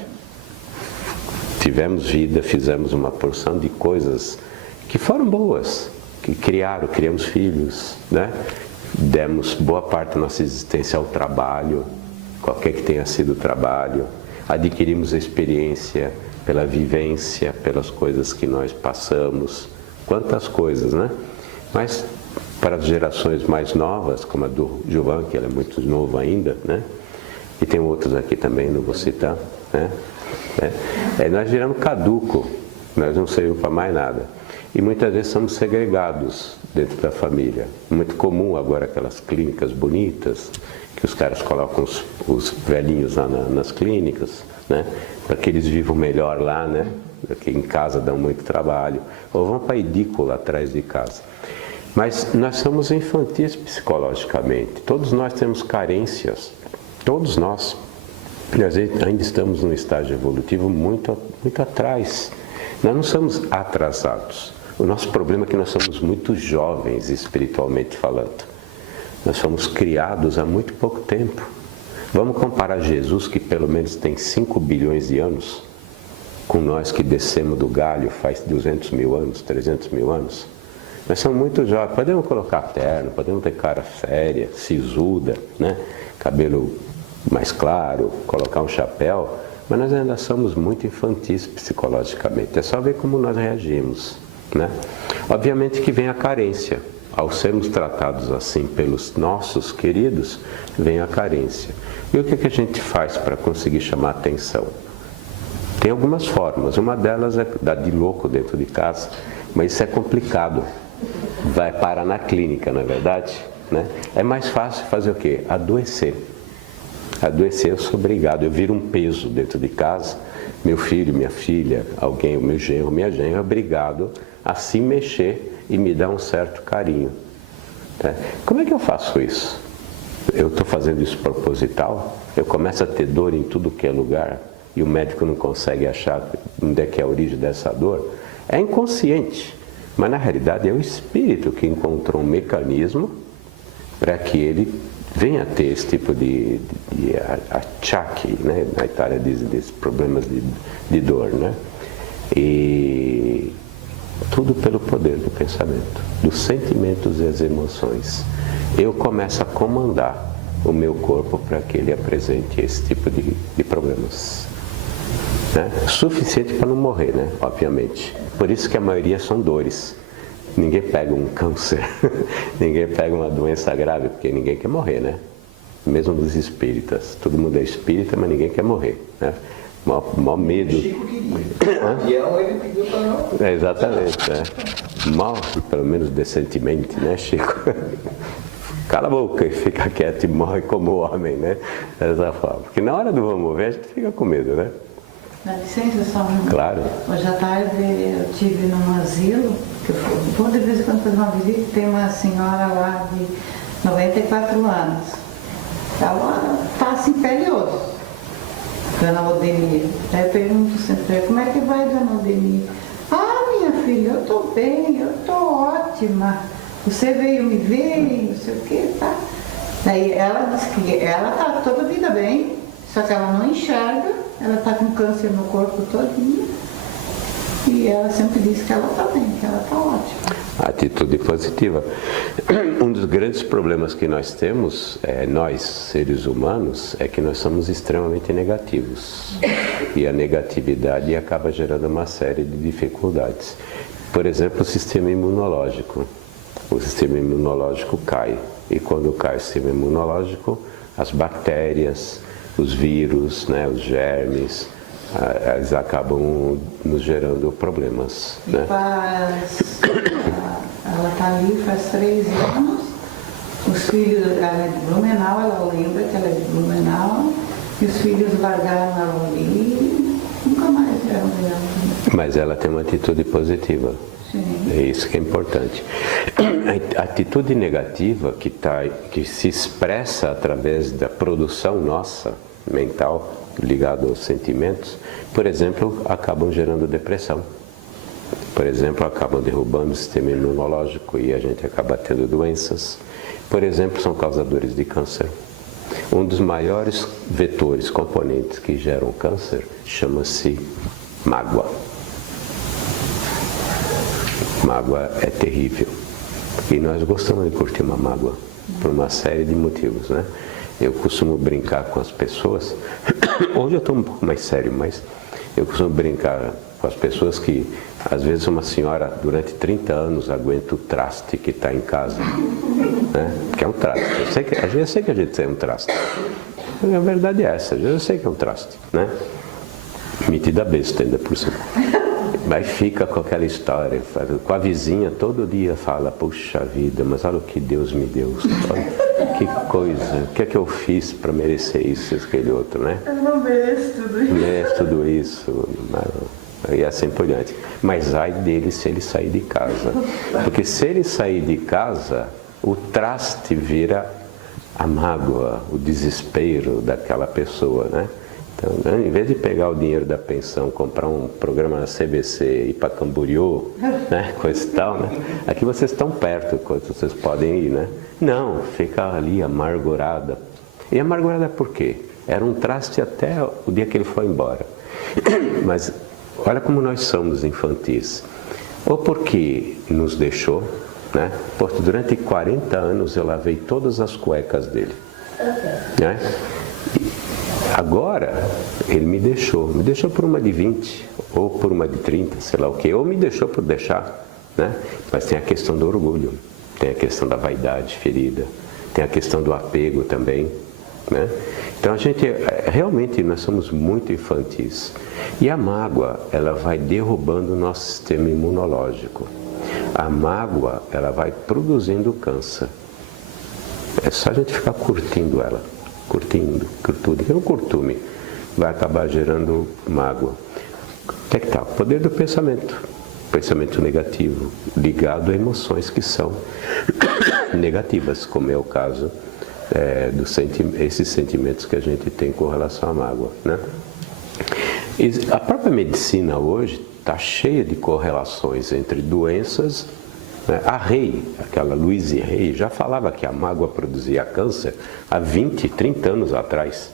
Tivemos vida, fizemos uma porção de coisas que foram boas, que criamos filhos, né? Demos boa parte da nossa existência ao trabalho, qualquer que tenha sido o trabalho, adquirimos experiência pela vivência, pelas coisas que nós passamos, quantas coisas, né? Mas para as gerações mais novas, como a do Gilvan, que ele é muito novo ainda, né? E tem outros aqui também, não vou citar, né? Nós viramos caduco, nós não servimos para mais nada. E muitas vezes somos segregados dentro da família. Muito comum agora aquelas clínicas bonitas, que os caras colocam os velhinhos lá nas clínicas, né? Para que eles vivam melhor lá, né? Porque em casa dão muito trabalho. Ou vão para a edícula atrás de casa. Mas nós somos infantis psicologicamente. Todos nós temos carências. Todos nós. Nós ainda estamos num estágio evolutivo muito atrás. Nós não somos atrasados. O nosso problema é que nós somos muito jovens, espiritualmente falando. Nós fomos criados há muito pouco tempo. Vamos comparar Jesus, que pelo menos tem 5 bilhões de anos, com nós que descemos do galho faz 200 mil anos, 300 mil anos. Nós somos muito jovens. Podemos colocar terno, podemos ter cara séria, sisuda, né? Cabelo mais claro, colocar um chapéu, mas nós ainda somos muito infantis psicologicamente. É só ver como nós reagimos, né? Obviamente que vem a carência. Ao sermos tratados assim pelos nossos queridos, vem a carência. E o que a gente faz para conseguir chamar atenção? Tem algumas formas. Uma delas é dar de louco dentro de casa, mas isso é complicado. Vai parar na clínica, não é verdade? Né? É mais fácil fazer o quê? Adoecer. Adoecer, eu sou obrigado. Eu viro um peso dentro de casa. Meu filho, minha filha, alguém, o meu genro, minha genra, é obrigado a se mexer e me dar um certo carinho. Tá? Como é que eu faço isso? Eu estou fazendo isso proposital? Eu começo a ter dor em tudo que é lugar e o médico não consegue achar onde é que é a origem dessa dor? É inconsciente, mas na realidade é o espírito que encontrou um mecanismo para que ele venha a ter esse tipo de achaque, né? Na Itália dizem problemas de dor, né? E tudo pelo poder do pensamento, dos sentimentos e as emoções. Eu começo a comandar o meu corpo para que ele apresente esse tipo de problemas. Né? Suficiente para não morrer, né? Obviamente. Por isso que a maioria são dores. Ninguém pega um câncer, ninguém pega uma doença grave, porque ninguém quer morrer, né? Mesmo dos espíritas. Todo mundo é espírita, mas ninguém quer morrer, né? Mó medo. Chico queria. Ele pediu para não. Exatamente, é. Mal, pelo menos decentemente, né, Chico? Cala a boca e fica quieto e morre como homem, né? Dessa forma. Porque na hora do vamos ver, a gente fica com medo, né? Dá licença, só um. Claro. Hoje à tarde eu estive num asilo, que eu vou de vez em quando fazer uma visita, tem uma senhora lá de 94 anos. Ela está assim, pele e osso. Dona Odemir. Aí eu pergunto sempre, como é que vai, Dona Odemir? Ah, minha filha, eu estou bem, eu estou ótima. Você veio me ver, não sei o que, tá? Daí ela disse que ela está toda a vida bem, só que ela não enxerga, ela está com câncer no corpo todinho. E ela sempre diz que ela está bem, que ela está ótima. Atitude positiva. Um dos grandes problemas que nós temos, nós, seres humanos, é que nós somos extremamente negativos. E a negatividade acaba gerando uma série de dificuldades. Por exemplo, o sistema imunológico. O sistema imunológico cai. E quando cai o sistema imunológico, as bactérias, os vírus, né, os germes, eles acabam nos gerando problemas. Né? Ela está ali faz 3 anos, os filhos, ela é de Blumenau, ela lembra que ela é de Blumenau, e os filhos largaram ela ali e nunca mais vieram ver ela. Mas ela tem uma atitude positiva. Sim. É isso que é importante. A atitude negativa que se expressa através da produção nossa, mental, ligado aos sentimentos, por exemplo, acabam gerando depressão. Por exemplo, acabam derrubando o sistema imunológico e a gente acaba tendo doenças. Por exemplo, são causadores de câncer. Um dos maiores vetores, componentes que geram câncer, chama-se mágoa. Mágoa é terrível. E nós gostamos de curtir uma mágoa, por uma série de motivos, né? Eu costumo brincar com as pessoas, hoje eu estou um pouco mais sério, mas eu costumo brincar com as pessoas que, às vezes, uma senhora, durante 30 anos, aguenta o traste que está em casa, né? Que é um traste. Eu sei que a gente tem um traste. A verdade é essa, eu sei que é um traste, né? Metida besta ainda por cima. Mas fica com aquela história, com a vizinha, todo dia fala, puxa vida, mas olha o que Deus me deu, olha, que coisa, o que é que eu fiz para merecer isso, aquele outro, né? Eu não mereço tudo isso. Merece tudo isso, e assim por diante. Mas ai dele se ele sair de casa, porque se ele sair de casa, o traste vira a mágoa, o desespero daquela pessoa, né? Então, em vez de pegar o dinheiro da pensão, comprar um programa na CBC e ir para Camboriú, né, coisa e tal, né? Aqui vocês estão perto, vocês podem ir, né? Não, fica ali amargurada. E amargurada por quê? Era um traste até o dia que ele foi embora. Mas olha como nós somos infantis. Ou porque nos deixou, né? Porque durante 40 anos eu lavei todas as cuecas dele. Né? Agora, ele me deixou por uma de 20, ou por uma de 30, sei lá o quê, ou me deixou por deixar, né? Mas tem a questão do orgulho, tem a questão da vaidade ferida, tem a questão do apego também, né? Então a gente, realmente nós somos muito infantis. E a mágoa, ela vai derrubando o nosso sistema imunológico. A mágoa, ela vai produzindo câncer. É só a gente ficar curtindo ela. Curtindo. Porque o curtume vai acabar gerando mágoa. O que é que tá? O poder do pensamento. Pensamento negativo, ligado a emoções que são negativas, como é o caso esses sentimentos que a gente tem com relação à mágoa, né? E a própria medicina hoje está cheia de correlações entre doenças, né? A Rey, aquela Louise Hay, já falava que a mágoa produzia câncer há 20, 30 anos atrás.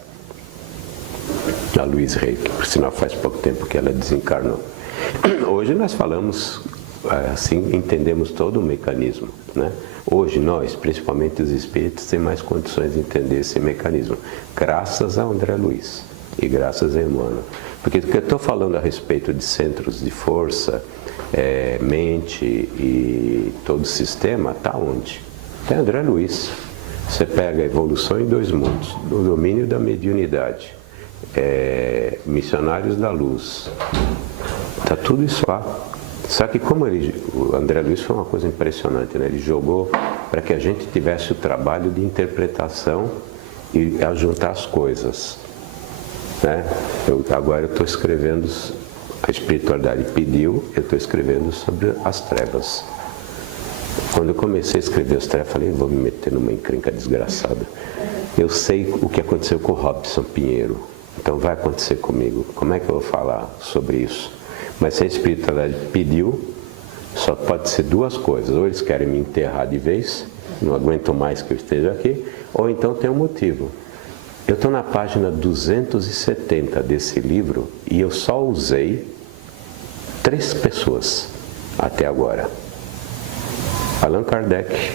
A Louise Hay, que por sinal faz pouco tempo que ela desencarnou. Hoje nós falamos, assim, entendemos todo o mecanismo, né? Hoje nós, principalmente os espíritos, temos mais condições de entender esse mecanismo, graças a André Luiz e graças a Emmanuel. Porque o que eu estou falando a respeito de centros de força, mente e todo o sistema, está onde? Tem André Luiz. Você pega a evolução em 2 mundos, do domínio da mediunidade, missionários da luz, está tudo isso lá. Só que como o André Luiz foi uma coisa impressionante, né? Ele jogou para que a gente tivesse o trabalho de interpretação e juntar as coisas, né? Agora eu estou escrevendo, a espiritualidade pediu, eu estou escrevendo sobre as trevas. Quando eu comecei a escrever as trevas, eu falei, vou me meter numa encrenca desgraçada. Eu sei o que aconteceu com o Robson Pinheiro, então vai acontecer comigo. Como é que eu vou falar sobre isso? Mas se a espiritualidade pediu, só pode ser 2 coisas. Ou eles querem me enterrar de vez, não aguentam mais que eu esteja aqui, ou então tem um motivo. Eu estou na página 270 desse livro e eu só usei 3 pessoas até agora. Allan Kardec,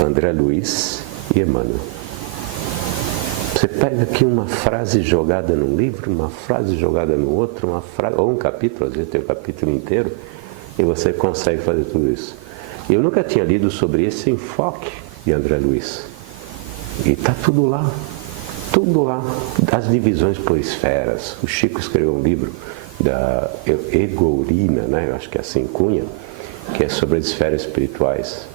André Luiz e Emmanuel. Você pega aqui uma frase jogada num livro, uma frase jogada no outro, ou um capítulo, às vezes tem um capítulo inteiro, e você consegue fazer tudo isso. Eu nunca tinha lido sobre esse enfoque de André Luiz. E está tudo lá, as divisões por esferas. O Chico escreveu um livro da Egorina, né? Eu acho que é assim, Cunha, que é sobre as esferas espirituais.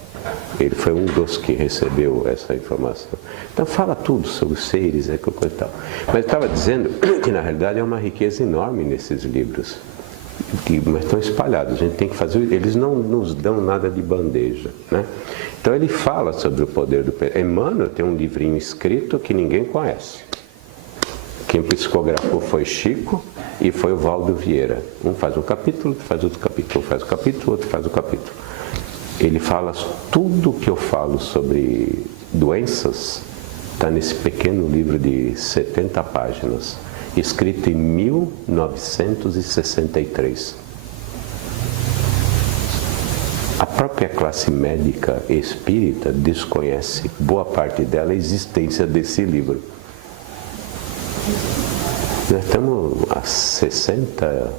Ele foi um dos que recebeu essa informação. Então fala tudo sobre os seres, coisa e tal. Mas eu estava dizendo que na realidade é uma riqueza enorme nesses livros, mas estão espalhados. A gente tem que fazer. Eles não nos dão nada de bandeja, né? Então ele fala sobre o poder do pensamento. Emmanuel tem um livrinho escrito que ninguém conhece. Quem psicografou foi Chico e foi o Valdo Vieira. Um faz um capítulo, outro faz outro capítulo, um faz o capítulo, outro faz o capítulo. Ele fala tudo o que eu falo sobre doenças, está nesse pequeno livro de 70 páginas, escrito em 1963. A própria classe médica espírita desconhece, boa parte dela, a existência desse livro. Nós estamos há 60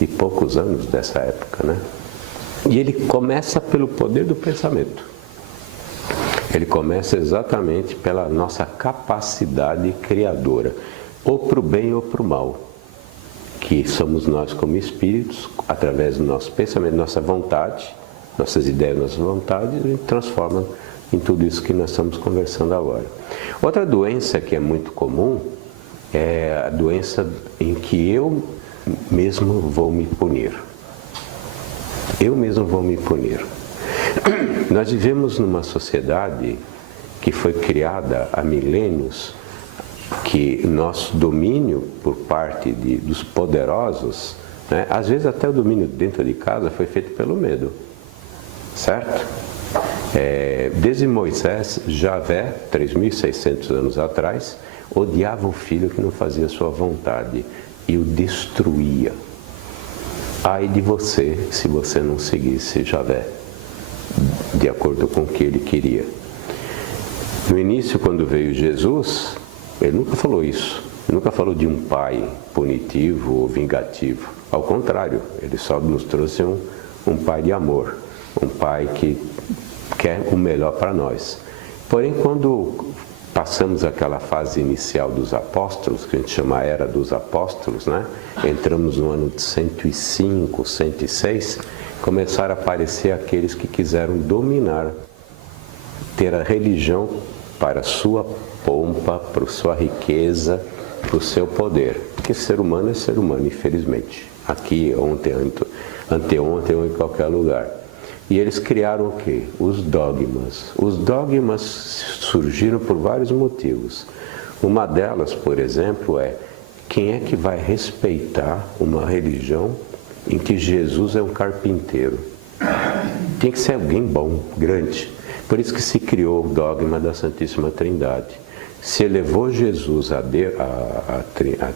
e poucos anos dessa época, né? E ele começa pelo poder do pensamento. Ele começa exatamente pela nossa capacidade criadora, ou para o bem ou para o mal, que somos nós como espíritos, através do nosso pensamento, nossa vontade, nossas ideias, nossas vontades, e transforma em tudo isso que nós estamos conversando agora. Outra doença que é muito comum é a doença em que eu mesmo vou me punir. Eu mesmo vou me punir. Nós vivemos numa sociedade que foi criada há milênios que nosso domínio por parte dos poderosos, né, às vezes até o domínio dentro de casa foi feito pelo medo, certo? Desde Moisés, Javé, 3.600 anos atrás, odiava o filho que não fazia sua vontade e o destruía. Ai de você, se você não seguisse Javé, de acordo com o que ele queria. No início, quando veio Jesus, ele nunca falou isso. Nunca falou de um pai punitivo ou vingativo. Ao contrário, ele só nos trouxe um pai de amor. Um pai que quer o melhor para nós. Porém, quando passamos aquela fase inicial dos apóstolos, que a gente chama a Era dos Apóstolos, né? Entramos no ano de 105, 106, começaram a aparecer aqueles que quiseram dominar, ter a religião para sua pompa, para sua riqueza, para o seu poder. Porque ser humano é ser humano, infelizmente. Aqui, ontem, anteontem ou em qualquer lugar. E eles criaram o quê? Os dogmas. Os dogmas surgiram por vários motivos. Uma delas, por exemplo, é quem é que vai respeitar uma religião em que Jesus é um carpinteiro? Tem que ser alguém bom, grande. Por isso que se criou o dogma da Santíssima Trindade. Se elevou Jesus a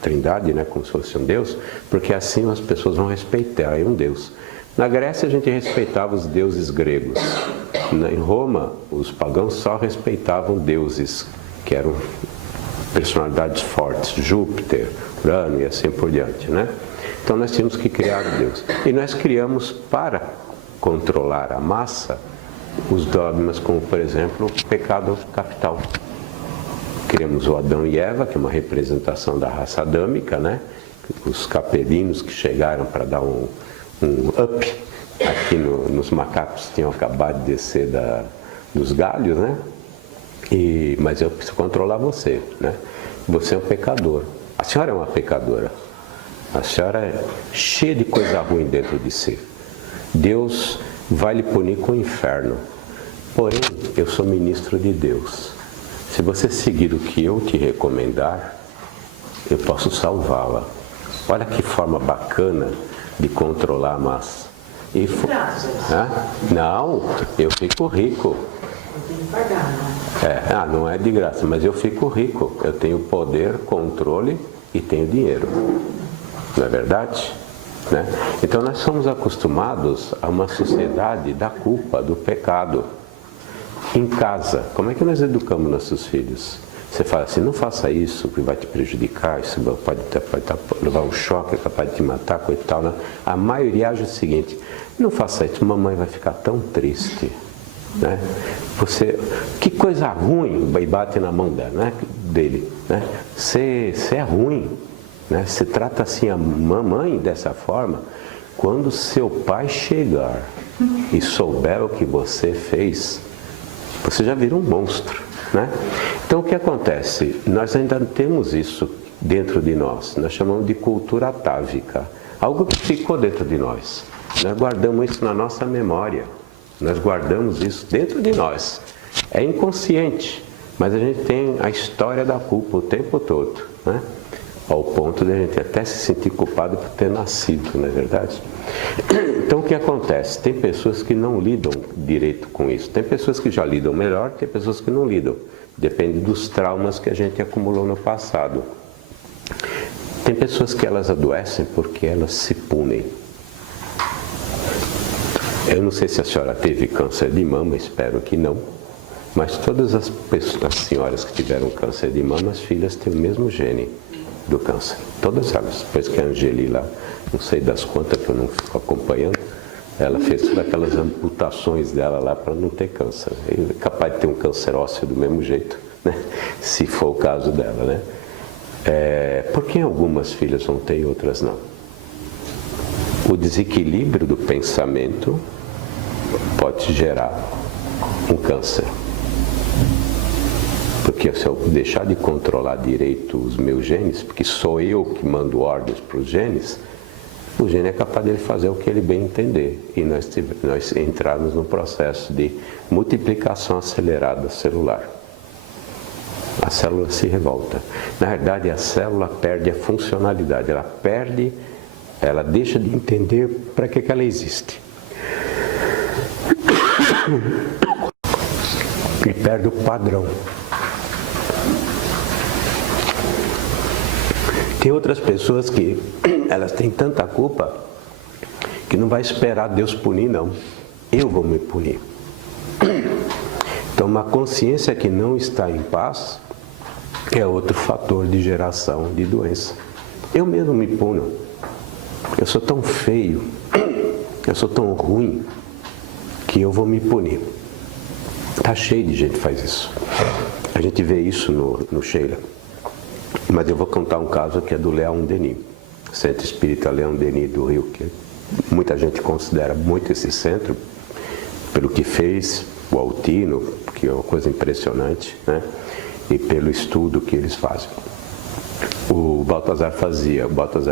Trindade, né, como se fosse um Deus, porque assim as pessoas vão respeitar um Deus. Na Grécia a gente respeitava os deuses gregos. Em Roma, os pagãos só respeitavam deuses que eram personalidades fortes, Júpiter, Urano e assim por diante, né? Então nós tínhamos que criar um Deus. E nós criamos, para controlar a massa, os dogmas como, por exemplo, o pecado capital. Criamos o Adão e Eva, que é uma representação da raça adâmica, né? Os capelinos que chegaram para dar um up aqui nos macacos que tinham acabado de descer dos galhos, né? Mas eu preciso controlar você, né? Você é um pecador. A senhora é uma pecadora. A senhora é cheia de coisa ruim dentro de si. Deus vai lhe punir com o inferno. Porém, eu sou ministro de Deus. Se você seguir o que eu te recomendar, eu posso salvá-la. Olha que forma bacana de controlar a massa. Não, eu fico rico. Tem que pagar, né? Não é de graça, mas eu fico rico. Eu tenho poder, controle e tenho dinheiro. Não é verdade? Né? Então nós somos acostumados a uma sociedade da culpa, do pecado. Em casa, como é que nós educamos nossos filhos? Você fala assim, não faça isso, que vai te prejudicar, isso pode levar um choque, é capaz de te matar, coisa e tal. Né? A maioria acha o seguinte, não faça isso, mamãe vai ficar tão triste. Né? Que coisa ruim, e bate na mão dele. Né? Você é ruim. Né? Você trata assim a mamãe dessa forma, quando seu pai chegar e souber o que você fez, você já vira um monstro. Né? Então o que acontece? Nós ainda temos isso dentro de nós, nós chamamos de cultura atávica, algo que ficou dentro de nós. Nós guardamos isso na nossa memória, nós guardamos isso dentro de nós. É inconsciente, mas a gente tem a história da culpa o tempo todo, né? Ao ponto de a gente até se sentir culpado por ter nascido, não é verdade? Então o que acontece? Tem pessoas que não lidam direito com isso. Tem pessoas que já lidam melhor, tem pessoas que não lidam. Depende dos traumas que a gente acumulou no passado. Tem pessoas que elas adoecem porque elas se punem. Eu não sei se a senhora teve câncer de mama, espero que não. Mas todas as senhoras que tiveram câncer de mama, as filhas têm o mesmo gene do câncer. Todas elas. Depois que a Angeli lá, não sei das quantas que eu não fico acompanhando, ela fez todas aquelas amputações dela lá para não ter câncer. É capaz de ter um câncer ósseo do mesmo jeito, né? Se for o caso dela, né? Por que algumas filhas vão ter e outras não? O desequilíbrio do pensamento pode gerar um câncer. Porque se eu deixar de controlar direito os meus genes, porque sou eu que mando ordens para os genes, o gene é capaz de fazer o que ele bem entender. E nós entrarmos num processo de multiplicação acelerada celular. A célula se revolta. Na verdade, a célula perde a funcionalidade, ela deixa de entender para que ela existe. E perde o padrão. Tem outras pessoas que elas têm tanta culpa que não vai esperar Deus punir, não. Eu vou me punir. Então, uma consciência que não está em paz é outro fator de geração de doença. Eu mesmo me puno. Eu sou tão feio, eu sou tão ruim, que eu vou me punir. Está cheio de gente que faz isso. A gente vê isso no Sheila. Mas eu vou contar um caso que é do Leon Denis, Centro Espírita Leon Denis do Rio, que muita gente considera muito esse centro, pelo que fez, o Altino, que é uma coisa impressionante, né? E pelo estudo que eles fazem. O Baltazar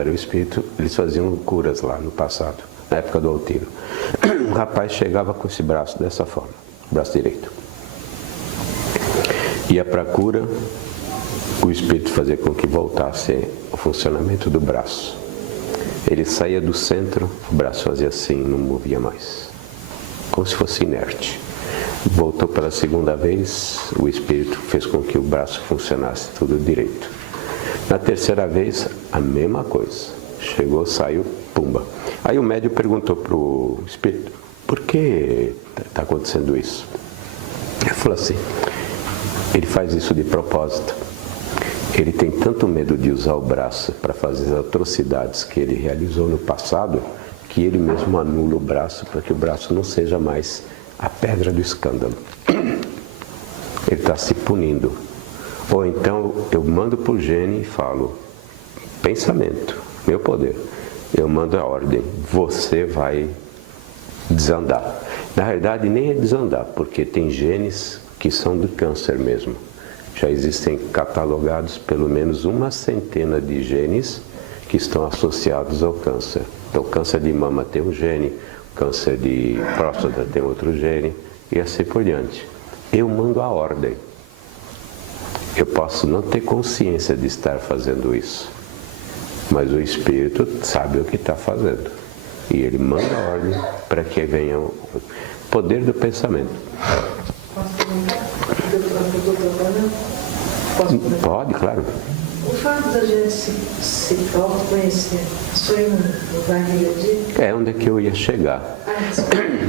e o Espírito, eles faziam curas lá no passado, na época do Altino. Um rapaz chegava com esse braço dessa forma, braço direito. Ia para a cura, o Espírito fazia com que voltasse o funcionamento do braço. Ele saía do centro, o braço fazia assim, não movia mais, como se fosse inerte. Voltou pela segunda vez, o Espírito fez com que o braço funcionasse tudo direito. Na terceira vez, a mesma coisa. Chegou, saiu, pumba. Aí o médium perguntou para o Espírito, por que está acontecendo isso? Ele falou assim, ele faz isso de propósito. Ele tem tanto medo de usar o braço para fazer as atrocidades que ele realizou no passado, que ele mesmo anula o braço para que o braço não seja mais a pedra do escândalo. Ele está se punindo. Ou então eu mando para o gene e falo, pensamento, meu poder, eu mando a ordem, você vai desandar. Na verdade nem é desandar, porque tem genes que são do câncer mesmo. Já existem catalogados pelo menos 100 de genes que estão associados ao câncer. Então, câncer de mama tem um gene, câncer de próstata tem outro gene, e assim por diante. Eu mando a ordem. Eu posso não ter consciência de estar fazendo isso, mas o Espírito sabe o que está fazendo. E ele manda a ordem para que venha o poder do pensamento. Pode, claro. O fato da gente se autoconhecer, isso aí não vai regredir? É onde é que eu ia chegar.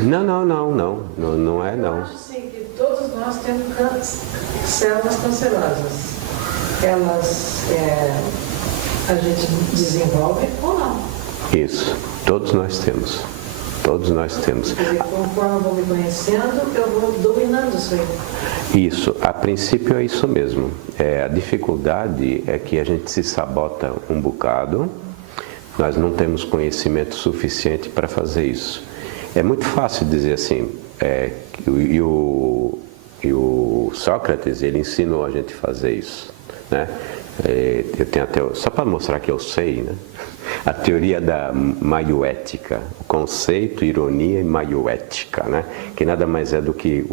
Não é não. Eu acho assim que todos nós temos células cancerosas. Elas a gente desenvolve ou não? Isso, todos nós temos. Todos nós temos. Quer dizer, conforme eu vou me conhecendo, eu vou dominando isso aí. Isso, a princípio é isso mesmo. A dificuldade é que a gente se sabota um bocado, nós não temos conhecimento suficiente para fazer isso. É muito fácil dizer assim, e o Sócrates, ele ensinou a gente a fazer isso, né? Eu tenho até, só para mostrar que eu sei, né? A teoria da maioética, o conceito, ironia e maioética, né? Que nada mais é do que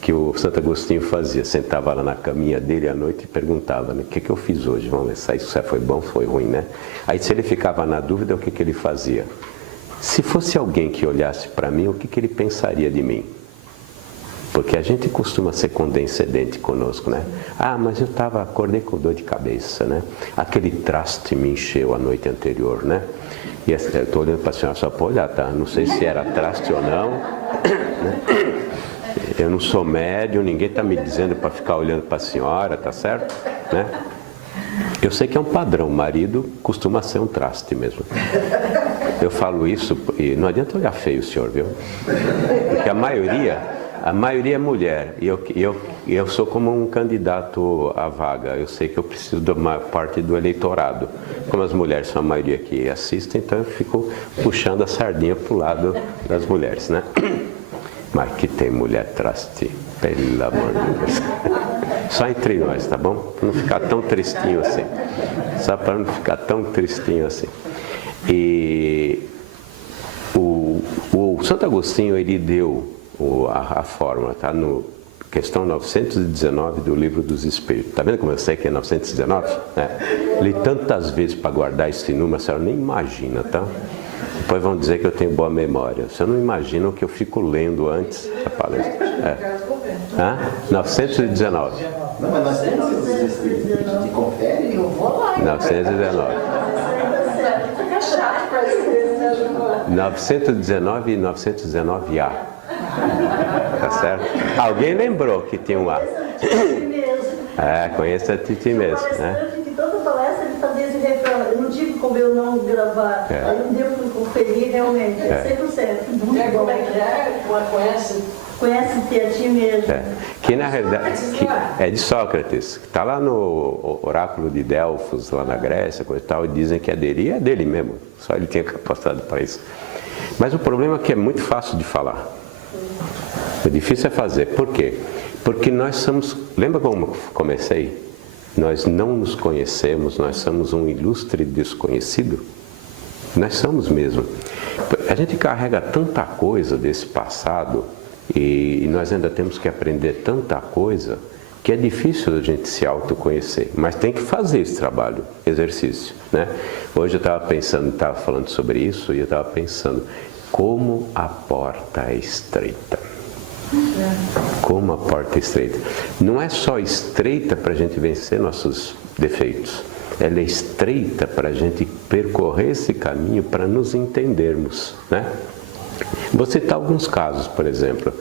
que o Santo Agostinho fazia. Sentava lá na caminha dele à noite e perguntava, né? O que eu fiz hoje? Vamos ver se isso foi bom, foi ruim, né? Aí se ele ficava na dúvida, o que ele fazia? Se fosse alguém que olhasse para mim, o que ele pensaria de mim? Porque a gente costuma ser condescendente conosco, né? Ah, mas eu acordei com dor de cabeça, né? Aquele traste me encheu a noite anterior, né? E eu estou olhando para a senhora só para olhar, tá? Não sei se era traste ou não, né? Eu não sou médium, ninguém está me dizendo para ficar olhando para a senhora, tá certo? Né? Eu sei que é um padrão, marido costuma ser um traste mesmo. Eu falo isso e não adianta olhar feio, senhor, viu? Porque a maioria é mulher, e eu sou como um candidato à vaga, eu sei que eu preciso de uma parte do eleitorado. Como as mulheres são a maioria que assistem, então eu fico puxando a sardinha para o lado das mulheres, né? Mas que tem mulher traste, pelo amor de Deus. Só entre nós, tá bom? Para não ficar tão tristinho assim. Só para não ficar tão tristinho assim. E o Santo Agostinho, ele deu a fórmula, tá? questão 919 do Livro dos Espíritos. Está vendo como eu sei que é 919? Li tantas vezes para guardar esse número, a senhora nem imagina, tá? Depois vão dizer que eu tenho boa memória. Você não imagina o que eu fico lendo antes da palestra. 919. Não, mas nós temos esses espíritos. A gente confere? Eu vou lá. 919. Fica chato para escrever, né, João? 919 e 919A. Tá certo? Alguém lembrou que tinha um A. Conheça a Titi mesmo, né? Que toda palestra ele fazia esse refrão. Eu não tive como eu não gravar. Aí um dia eu fui conferir realmente. 100%. Muito bom. Conhece a ti mesmo. Que na realidade é de Sócrates, que está lá no oráculo de Delfos, lá na Grécia, coisa e tal, e dizem que é dele mesmo, só ele tinha capacidade para isso. Mas o problema é que é muito fácil de falar, o difícil é fazer. Por quê? Porque nós somos, lembra como comecei? Nós não nos conhecemos, nós somos um ilustre desconhecido. Nós somos mesmo. A gente carrega tanta coisa desse passado, e nós ainda temos que aprender tanta coisa, que é difícil a gente se autoconhecer, mas tem que fazer esse trabalho, exercício, né? Hoje eu estava falando sobre isso, e eu estava pensando, como a porta é estreita. Como a porta é estreita. Não é só estreita para a gente vencer nossos defeitos, ela é estreita para a gente percorrer esse caminho para nos entendermos, né? Vou citar alguns casos, por exemplo.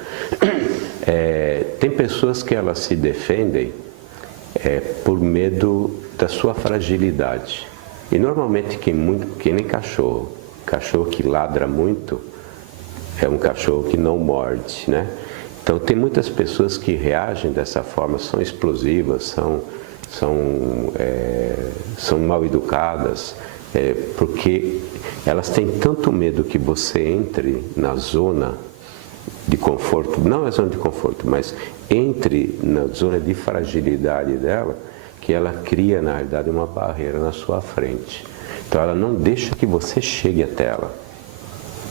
Tem pessoas que elas se defendem por medo da sua fragilidade. E normalmente que nem cachorro que ladra muito é um cachorro que não morde, né? Então tem muitas pessoas que reagem dessa forma, são explosivas, são mal educadas, porque elas têm tanto medo que você entre na zona de conforto, não é zona de conforto, mas entre na zona de fragilidade dela, que ela cria, na realidade, uma barreira na sua frente. Então ela não deixa que você chegue até ela.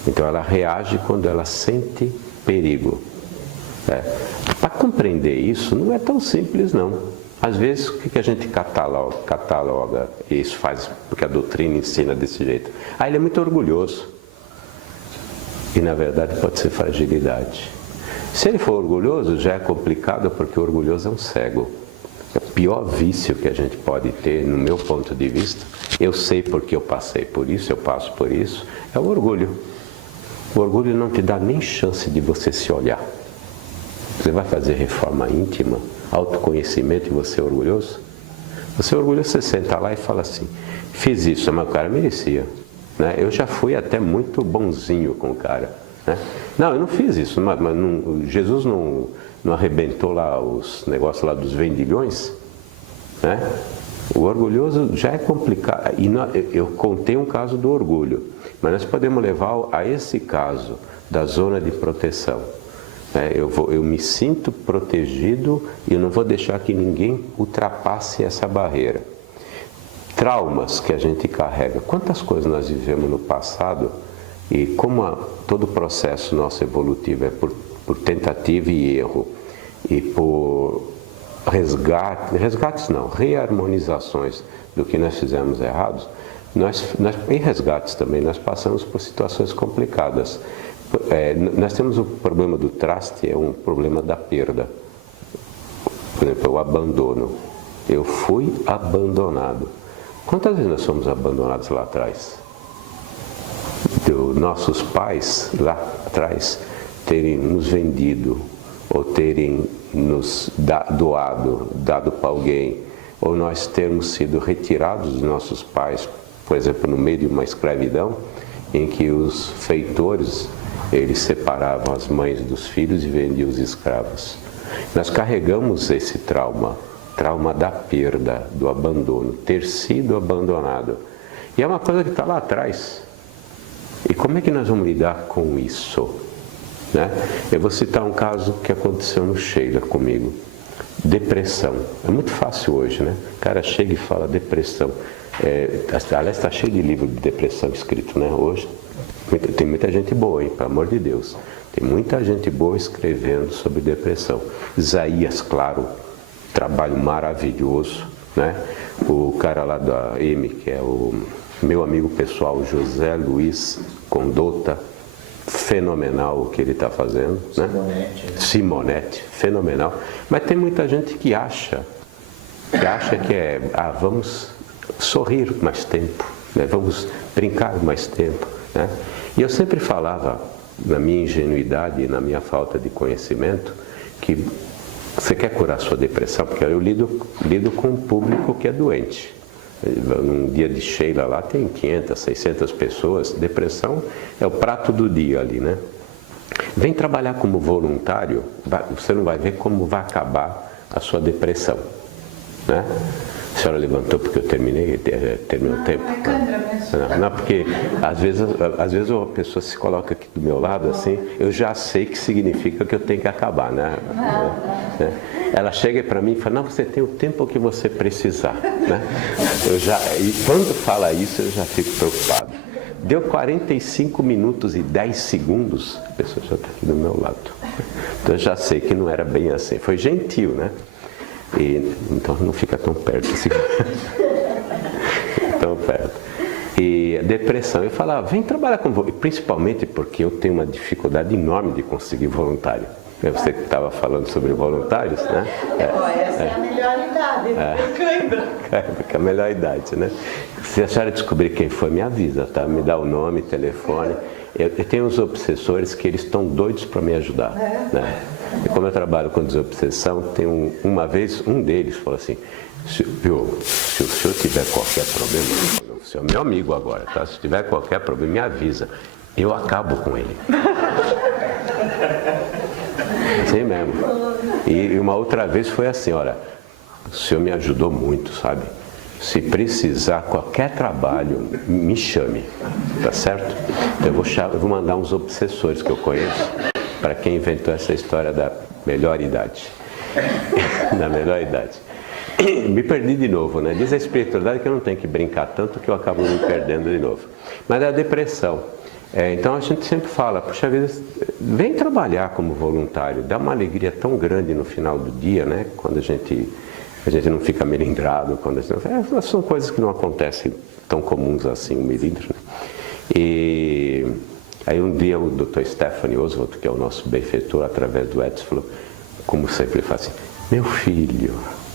Então ela reage quando ela sente perigo. Para compreender isso, não é tão simples não. Às vezes, o que a gente cataloga, e isso faz porque a doutrina ensina desse jeito? Ele é muito orgulhoso. E, na verdade, pode ser fragilidade. Se ele for orgulhoso, já é complicado, porque o orgulhoso é um cego. É o pior vício que a gente pode ter, no meu ponto de vista. Eu sei porque eu passei por isso, eu passo por isso. É o orgulho. O orgulho não te dá nem chance de você se olhar. Você vai fazer reforma íntima, autoconhecimento e você é orgulhoso? Você é orgulhoso, você senta lá e fala assim, fiz isso, mas o cara merecia. Né? Eu já fui até muito bonzinho com o cara. Né? Não, eu não fiz isso, mas Jesus não arrebentou lá os negócios lá dos vendilhões? Né? O orgulhoso já é complicado. E eu contei um caso do orgulho, mas nós podemos levar a esse caso da zona de proteção. Eu me sinto protegido e eu não vou deixar que ninguém ultrapasse essa barreira. Traumas que a gente carrega. Quantas coisas nós vivemos no passado e como todo o processo nosso evolutivo é por tentativa e erro e por reharmonizações do que nós fizemos errados, em resgates também nós passamos por situações complicadas. Nós temos o problema do traste, é um problema da perda. Por exemplo, o abandono. Eu fui abandonado. Quantas vezes nós fomos abandonados lá atrás? Nossos pais lá atrás terem nos vendido, ou terem nos dado para alguém, ou nós termos sido retirados dos nossos pais, por exemplo, no meio de uma escravidão, em que os feitores eles separavam as mães dos filhos e vendiam os escravos. Nós carregamos esse trauma da perda, do abandono, ter sido abandonado. E é uma coisa que está lá atrás. E como é que nós vamos lidar com isso? Né? Eu vou citar um caso que aconteceu no Sheila comigo. Depressão. É muito fácil hoje, né? O cara chega e fala depressão. Aliás, está cheio de livro de depressão escrito, né? Hoje. Tem muita gente boa, hein? Pelo amor de Deus. Tem muita gente boa escrevendo sobre depressão. Isaías, claro, trabalho maravilhoso, né? O cara lá da M, que é o meu amigo pessoal, José Luiz Condota, fenomenal o que ele está fazendo, né? Simonetti, fenomenal. Mas tem muita gente que acha que vamos sorrir mais tempo, né? Vamos brincar mais tempo, né? E eu sempre falava, na minha ingenuidade e na minha falta de conhecimento, que você quer curar sua depressão, porque eu lido com um público que é doente. Num dia de Sheila lá tem 500, 600 pessoas. Depressão é o prato do dia ali, né? Vem trabalhar como voluntário, você não vai ver como vai acabar a sua depressão, né? A senhora levantou porque eu terminou o tempo? Não, porque às vezes a pessoa se coloca aqui do meu lado assim, eu já sei que significa que eu tenho que acabar, né? Ela chega para mim e fala, não, você tem o tempo que você precisar, né? E quando fala isso eu já fico preocupado. Deu 45 minutos e 10 segundos, a pessoa já está aqui do meu lado. Então eu já sei que não era bem assim. Foi gentil, né? Então não fica tão perto assim. Tão perto. E a depressão, eu falava, vem trabalhar com voluntário, principalmente porque eu tenho uma dificuldade enorme de conseguir voluntário. Você que estava falando sobre voluntários, né? Essa é a melhor idade. É a melhor idade, né? Se a senhora descobrir quem foi, me avisa, tá? Me dá o nome, telefone. Eu tenho uns obsessores que eles estão doidos para me ajudar, né? E como eu trabalho com desobsessão, tem uma vez um deles falou assim, se o senhor tiver qualquer problema, o senhor é meu amigo agora, tá? Se tiver qualquer problema, me avisa. Eu acabo com ele. Assim mesmo. E uma outra vez foi assim, olha, o senhor me ajudou muito, sabe? Se precisar qualquer trabalho, me chame, tá certo? Eu vou mandar uns obsessores que eu conheço para quem inventou essa história da melhor idade. Da melhor idade. Me perdi de novo, né? Diz a espiritualidade que eu não tenho que brincar tanto que eu acabo me perdendo de novo. Mas é a depressão. Então a gente sempre fala, puxa vida, vem trabalhar como voluntário, dá uma alegria tão grande no final do dia, né? Quando a gente não fica melindrado, são coisas que não acontecem tão comuns assim, o melindre, né? E aí um dia o Dr. Stephanie Oswald, que é o nosso benfeitor através do Edson, falou, como sempre fala assim, meu filho,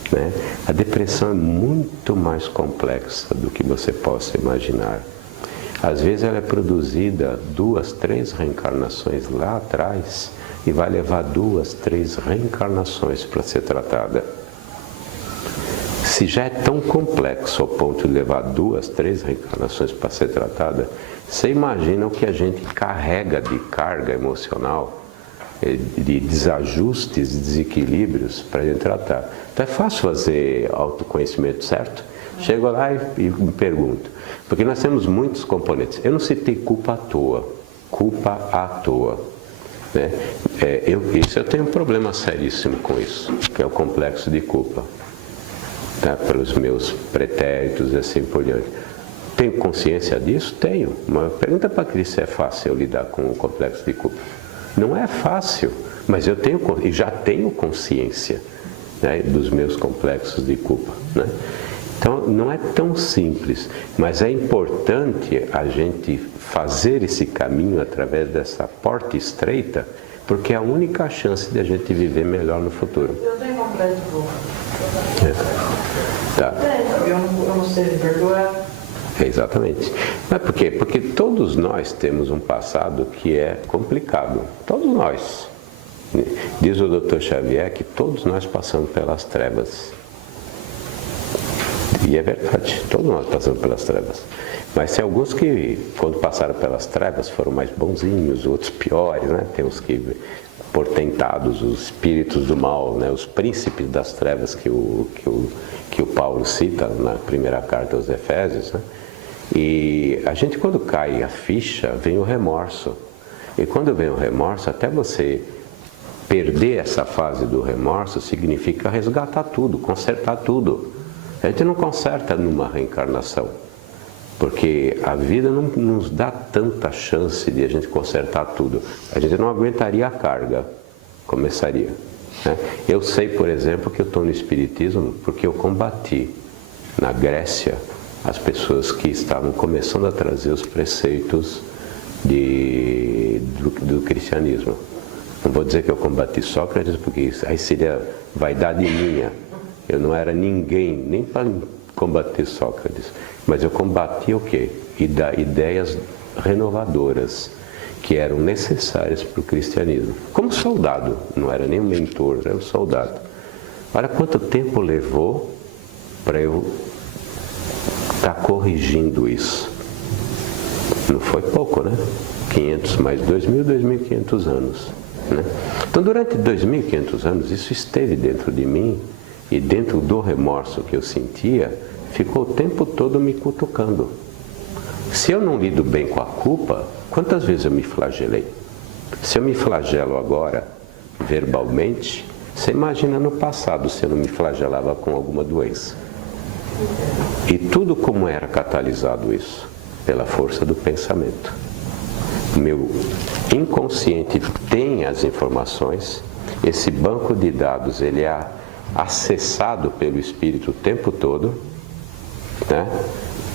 né? A depressão é muito mais complexa do que você possa imaginar. Às vezes ela é produzida 2, 3 reencarnações lá atrás e vai levar 2, 3 reencarnações para ser tratada. Se já é tão complexo ao ponto de levar 2, 3 reencarnações para ser tratada, você imagina o que a gente carrega de carga emocional, de desajustes, de desequilíbrios para a gente tratar. Então é fácil fazer autoconhecimento, certo? Chego lá e me pergunto, porque nós temos muitos componentes. Eu não citei culpa à toa, né? Eu tenho um problema seríssimo com isso, que é o complexo de culpa, tá? Pelos meus pretéritos e assim por diante. Tenho consciência disso? Tenho. Mas pergunta para a Cris se é fácil eu lidar com o complexo de culpa. Não é fácil, mas eu tenho e já tenho consciência, né, dos meus complexos de culpa, né? Então, não é tão simples, mas é importante a gente fazer esse caminho através dessa porta estreita, porque é a única chance de a gente viver melhor no futuro. Eu tenho complexo de culpa. Tá. Eu não sei me perdoar. Exatamente. Mas por quê? Porque todos nós temos um passado que é complicado. Todos nós. Diz o Dr. Xavier que todos nós passamos pelas trevas. E é verdade, todos nós passamos pelas trevas. Mas tem alguns que, quando passaram pelas trevas, foram mais bonzinhos, outros piores, né? Tem os que, portentados, os espíritos do mal, né? Os príncipes das trevas que o Paulo cita na primeira carta aos Efésios, né? E a gente, quando cai a ficha, vem o remorso. E quando vem o remorso, até você perder essa fase do remorso, significa resgatar tudo, consertar tudo. A gente não conserta numa reencarnação. Porque a vida não nos dá tanta chance de a gente consertar tudo. A gente não aguentaria a carga, começaria. Né? Eu sei, por exemplo, que eu estou no Espiritismo porque eu combati na Grécia as pessoas que estavam começando a trazer os preceitos do cristianismo. Não vou dizer que eu combati Sócrates, porque aí seria vaidade minha. Eu não era ninguém, nem para combater Sócrates. Mas eu combati o quê? Ideias renovadoras, que eram necessárias para o cristianismo. Como soldado, não era nem um mentor, era um soldado. Olha quanto tempo levou para eu estar corrigindo isso. Não foi pouco, né? 500 mais 2.000, 2.500 anos. Né? Então, durante 2.500 anos, isso esteve dentro de mim e dentro do remorso que eu sentia, ficou o tempo todo me cutucando. Se eu não lido bem com a culpa, quantas vezes eu me flagelei? Se eu me flagelo agora, verbalmente, você imagina no passado se eu não me flagelava com alguma doença. E tudo como era catalisado isso? Pela força do pensamento. O meu inconsciente tem as informações, esse banco de dados ele é acessado pelo espírito o tempo todo, né?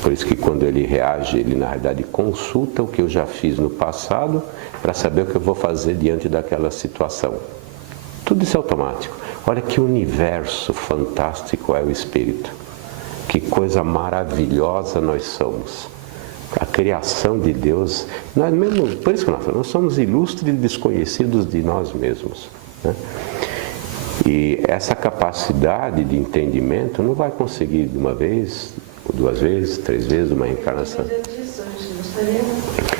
Por isso que quando ele reage, ele na verdade consulta o que eu já fiz no passado para saber o que eu vou fazer diante daquela situação. Tudo isso é automático. Olha que universo fantástico é o espírito. Que coisa maravilhosa nós somos. A criação de Deus, nós mesmos, por isso que nós somos ilustres desconhecidos de nós mesmos. Né? E essa capacidade de entendimento não vai conseguir de uma vez, ou 2 vezes, 3 vezes, uma encarnação.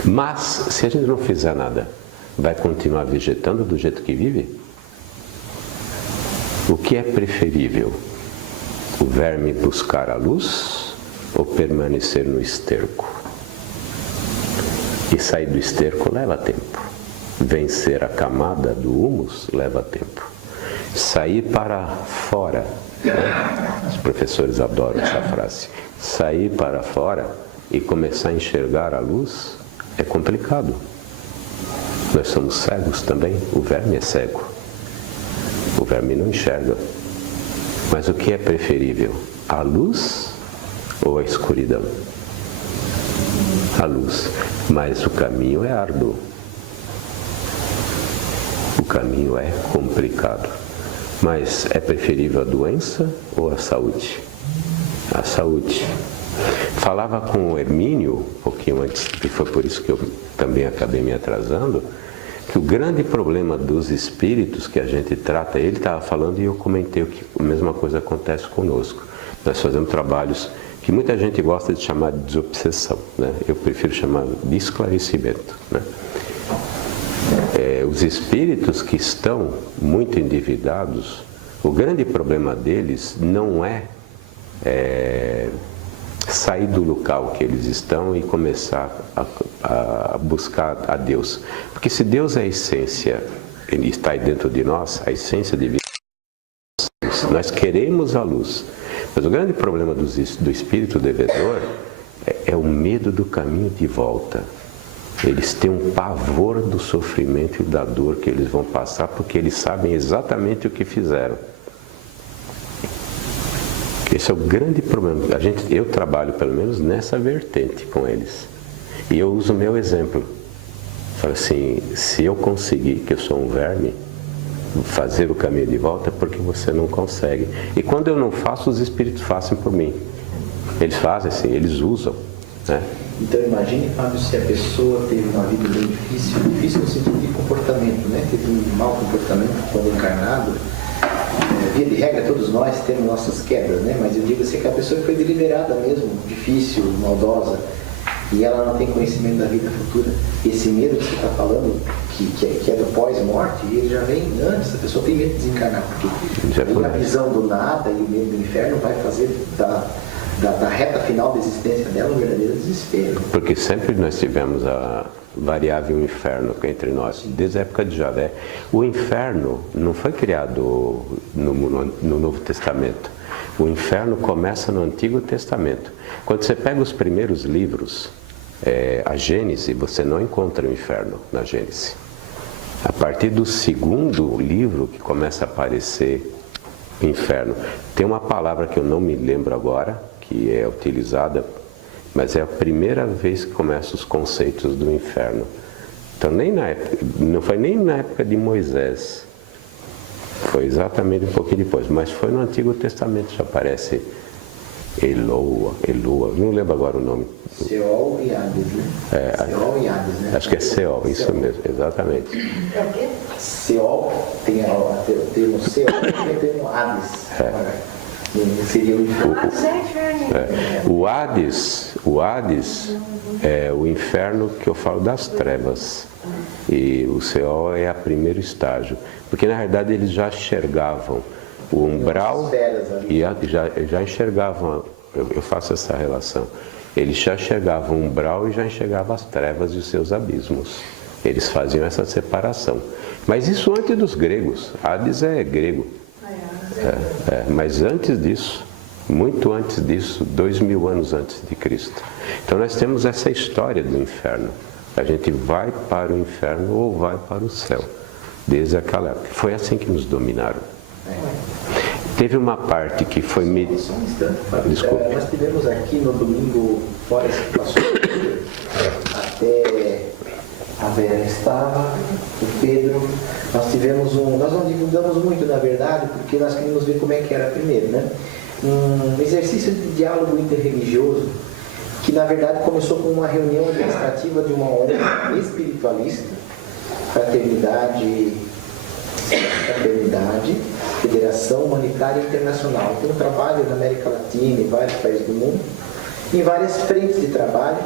Mas, se a gente não fizer nada, vai continuar vegetando do jeito que vive? O que é preferível? O verme buscar a luz ou permanecer no esterco? E sair do esterco leva tempo. Vencer a camada do humus leva tempo. Sair para fora, né? Os professores adoram essa frase. Sair para fora e começar a enxergar a luz é complicado. Nós somos cegos também. O verme é cego. O verme não enxerga. Mas o que é preferível? A luz ou a escuridão? A luz. Mas o caminho é árduo. O caminho é complicado. Mas é preferível a doença ou a saúde? A saúde. Falava com o Hermínio, um pouquinho antes, e foi por isso que eu também acabei me atrasando, que o grande problema dos espíritos que a gente trata, ele estava falando e eu comentei que a mesma coisa acontece conosco. Nós fazemos trabalhos que muita gente gosta de chamar de desobsessão, né? Eu prefiro chamar de esclarecimento, né? Os espíritos que estão muito endividados, o grande problema deles não é sair do local que eles estão e começar a buscar a Deus. Porque se Deus é a essência, Ele está aí dentro de nós, a essência de vida, nós queremos a luz. Mas o grande problema do espírito devedor é o medo do caminho de volta. Eles têm um pavor do sofrimento e da dor que eles vão passar, porque eles sabem exatamente o que fizeram. Esse é o grande problema. Eu trabalho, pelo menos, nessa vertente com eles. E eu uso o meu exemplo. Falo assim, se eu conseguir, que eu sou um verme, fazer o caminho de volta, é porque você não consegue. E quando eu não faço, os espíritos fazem por mim. Eles fazem assim, eles usam, né? Então imagine, Fábio, se a pessoa teve uma vida bem difícil no sentido de comportamento, né? Teve um mau comportamento quando encarnado. Via de regra, todos nós temos nossas quebras, né? Mas eu digo assim, que a pessoa foi deliberada mesmo, difícil, maldosa, e ela não tem conhecimento da vida futura. Esse medo que você está falando, que é do pós-morte, ele já vem antes, a pessoa tem medo de desencarnar, porque a visão do nada e o medo do inferno vai fazer da reta final da existência dela um verdadeiro desespero. Porque sempre nós tivemos a variável inferno entre nós, desde a época de Javé. O inferno não foi criado no Novo Testamento. O inferno começa no Antigo Testamento. Quando você pega os primeiros livros, a Gênese, você não encontra o inferno na Gênese. A partir do segundo livro que começa a aparecer o inferno, tem uma palavra que eu não me lembro agora, que é utilizada, mas é a primeira vez que começam os conceitos do inferno. Então não foi nem na época de Moisés, foi exatamente um pouquinho depois, mas foi no Antigo Testamento que aparece Eloa, não lembro agora o nome. Seol e Hades, né? Seol e Hades, né? Acho que é Seol, isso mesmo, exatamente. É o quê? Seol, tem o termo Seol e tem o termo Hades. Seria o inferno. O Hades é o inferno que eu falo das trevas. E o Seol é o primeiro estágio. Porque na verdade eles já enxergavam o umbral e já enxergavam, eu faço essa relação, eles já enxergavam o umbral e já enxergavam as trevas e os seus abismos. Eles faziam essa separação. Mas isso antes dos gregos. Hades é grego. Mas antes disso, muito antes disso, 2000 anos antes de Cristo. Então nós temos essa história do inferno. A gente vai para o inferno ou vai para o céu. Desde aquela época. Foi assim que nos dominaram. Teve uma parte que foi... Só um instante, Fábio. Desculpe. Nós tivemos aqui no domingo, fora esse que passou, até a Vera estava, o Pedro, nós não divulgamos muito, na verdade, porque nós queríamos ver como é que era primeiro, né? Um exercício de diálogo interreligioso, que na verdade começou com uma reunião administrativa de uma ONG espiritualista, Fraternidade, Federação Humanitária Internacional. Tem um trabalho na América Latina, em vários países do mundo, em várias frentes de trabalho,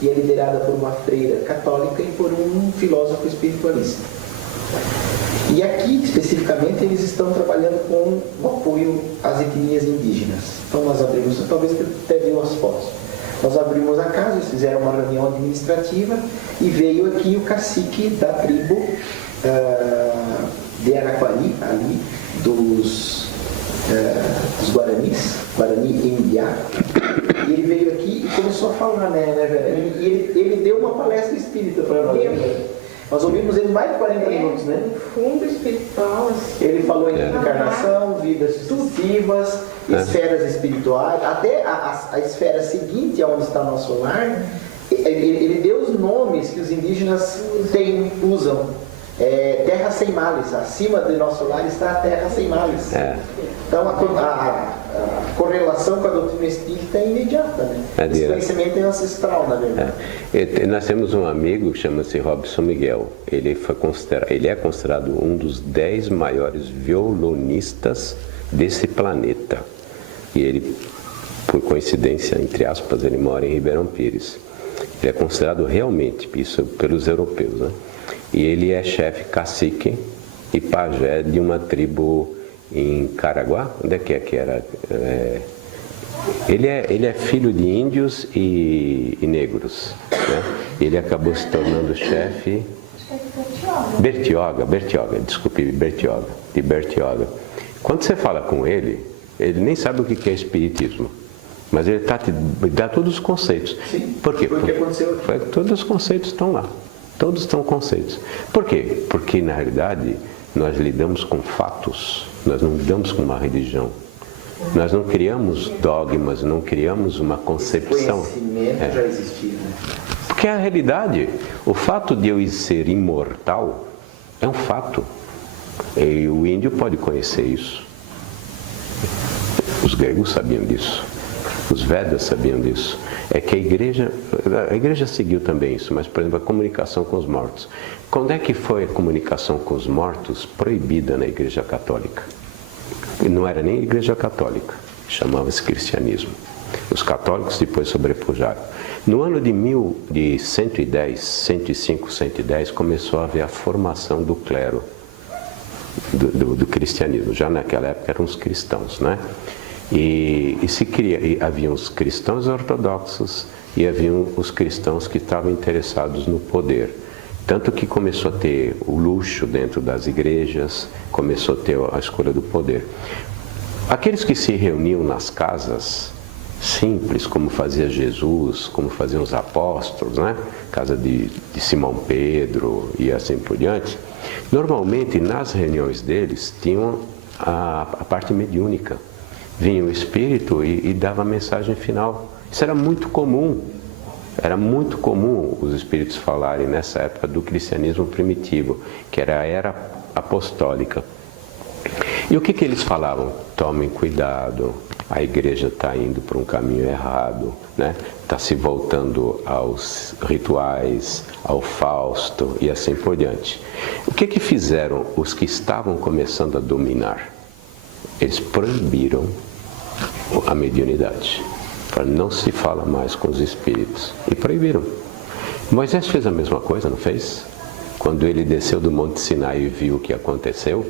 e é liderada por uma freira católica e por um filósofo espiritualista. E aqui, especificamente, eles estão trabalhando com o apoio às etnias indígenas. Então nós abrimos, talvez você até viu as fotos. Nós abrimos a casa, eles fizeram uma reunião administrativa e veio aqui o cacique da tribo de Araquari, ali, dos Guaranis, Guarani Indiá. E ele veio aqui e começou a falar, né, e ele deu uma palestra espírita para nós. Nós ouvimos ele mais de 40 minutos, né? Fundo espiritual. Assim. Ele falou em reencarnação, vidas sucessivas, esferas espirituais, até a esfera seguinte aonde está nosso lar. Ele deu os nomes que os indígenas usam. Terra sem males. Acima do nosso lar está a terra sem males. Então a correlação com a doutrina espírita é imediata, né? Esse conhecimento é ancestral, na verdade. Nós temos um amigo que chama-se Robson Miguel. Ele é considerado um dos 10 maiores violonistas desse planeta. E ele, por coincidência, entre aspas, ele mora em Ribeirão Pires. Ele é considerado realmente, isso pelos europeus, né? E ele é chefe cacique e pajé de uma tribo em Caraguá. Onde é que era? Ele é filho de índios e negros, né? Ele acabou se tornando chefe... Bertioga, de Bertioga. Quando você fala com ele nem sabe o que é espiritismo. Mas ele dá todos os conceitos. Sim, por quê? Porque aconteceu... Todos os conceitos estão lá. Todos estão conceitos. Por quê? Porque, na realidade, nós lidamos com fatos. Nós não lidamos com uma religião. Nós não criamos dogmas, não criamos uma concepção. O conhecimento já existia, né? Porque a realidade, o fato de eu ser imortal é um fato. E o índio pode conhecer isso. Os gregos sabiam disso. Os Vedas sabiam disso. É que a igreja seguiu também isso, mas, por exemplo, a comunicação com os mortos. Quando é que foi a comunicação com os mortos proibida na Igreja Católica? Não era nem a Igreja Católica, chamava-se cristianismo. Os católicos depois sobrepujaram. No ano de 105, 110, começou a haver a formação do clero, do cristianismo. Já naquela época eram os cristãos, né? E haviam os cristãos ortodoxos e haviam os cristãos que estavam interessados no poder. Tanto que começou a ter o luxo dentro das igrejas, começou a ter a escolha do poder. Aqueles que se reuniam nas casas simples, como fazia Jesus, como faziam os apóstolos, né? Casa de Simão Pedro e assim por diante, normalmente nas reuniões deles tinham a parte mediúnica. Vinha o Espírito e dava a mensagem final. Isso era muito comum. Era muito comum os Espíritos falarem nessa época do cristianismo primitivo, que era a era apostólica. E o que eles falavam? Tomem cuidado, a igreja está indo para um caminho errado, né? Está se voltando aos rituais, ao Fausto e assim por diante. O que fizeram os que estavam começando a dominar? Eles proibiram a mediunidade. Não se fala mais com os espíritos. E proibiram. Moisés fez a mesma coisa, não fez? Quando ele desceu do Monte Sinai e viu o que aconteceu,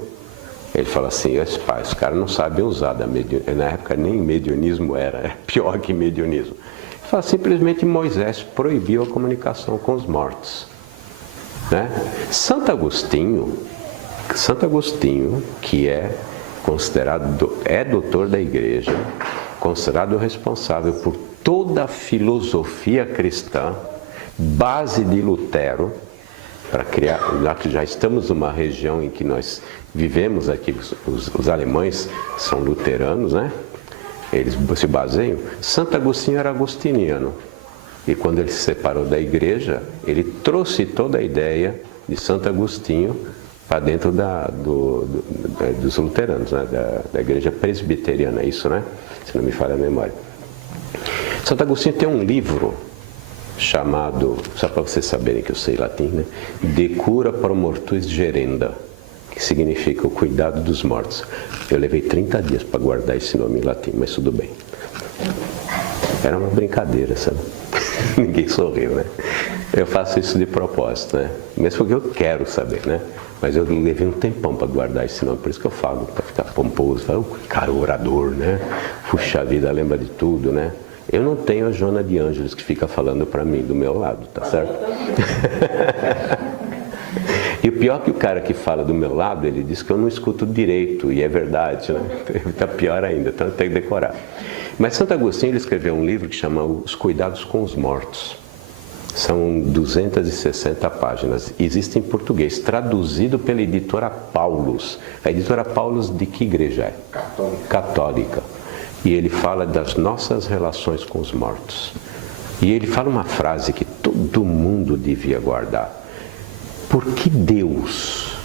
ele falou assim, os caras não sabem usar da mediunidade. Na época nem mediunismo era pior que mediunismo. Ele falou, simplesmente Moisés proibiu a comunicação com os mortos. Né? Santo Agostinho, que é considerado, é doutor da igreja, considerado responsável por toda a filosofia cristã, base de Lutero, para criar, já que já estamos numa região em que nós vivemos aqui, os alemães são luteranos, né? Eles se baseiam. Santo Agostinho era agostiniano. E quando ele se separou da igreja, ele trouxe toda a ideia de Santo Agostinho para dentro dos luteranos, né? da igreja presbiteriana, isso, né? Se não me falha a memória. Santo Agostinho tem um livro chamado, só para vocês saberem que eu sei latim, né? De cura pro mortuis gerenda, que significa o cuidado dos mortos. Eu levei 30 dias para guardar esse nome em latim, mas tudo bem. Era uma brincadeira, sabe? Ninguém sorriu, né? Eu faço isso de propósito, né? Mesmo porque eu quero saber, né? Mas eu levei um tempão para guardar esse nome, por isso que eu falo, para ficar pomposo, falo, cara, orador, né? Puxa vida, lembra de tudo, né? Eu não tenho a Joana de Ângeles que fica falando para mim do meu lado, tá certo? E o pior é que o cara que fala do meu lado, ele diz que eu não escuto direito, e é verdade, né? Tá pior ainda, então eu tenho que decorar. Mas Santo Agostinho, ele escreveu um livro que chama Os Cuidados com os Mortos. São 260 páginas. Existe em português, traduzido pela editora Paulus. A editora Paulus de que igreja é? Católica. E ele fala das nossas relações com os mortos. E ele fala uma frase que todo mundo devia guardar. Por que Deus,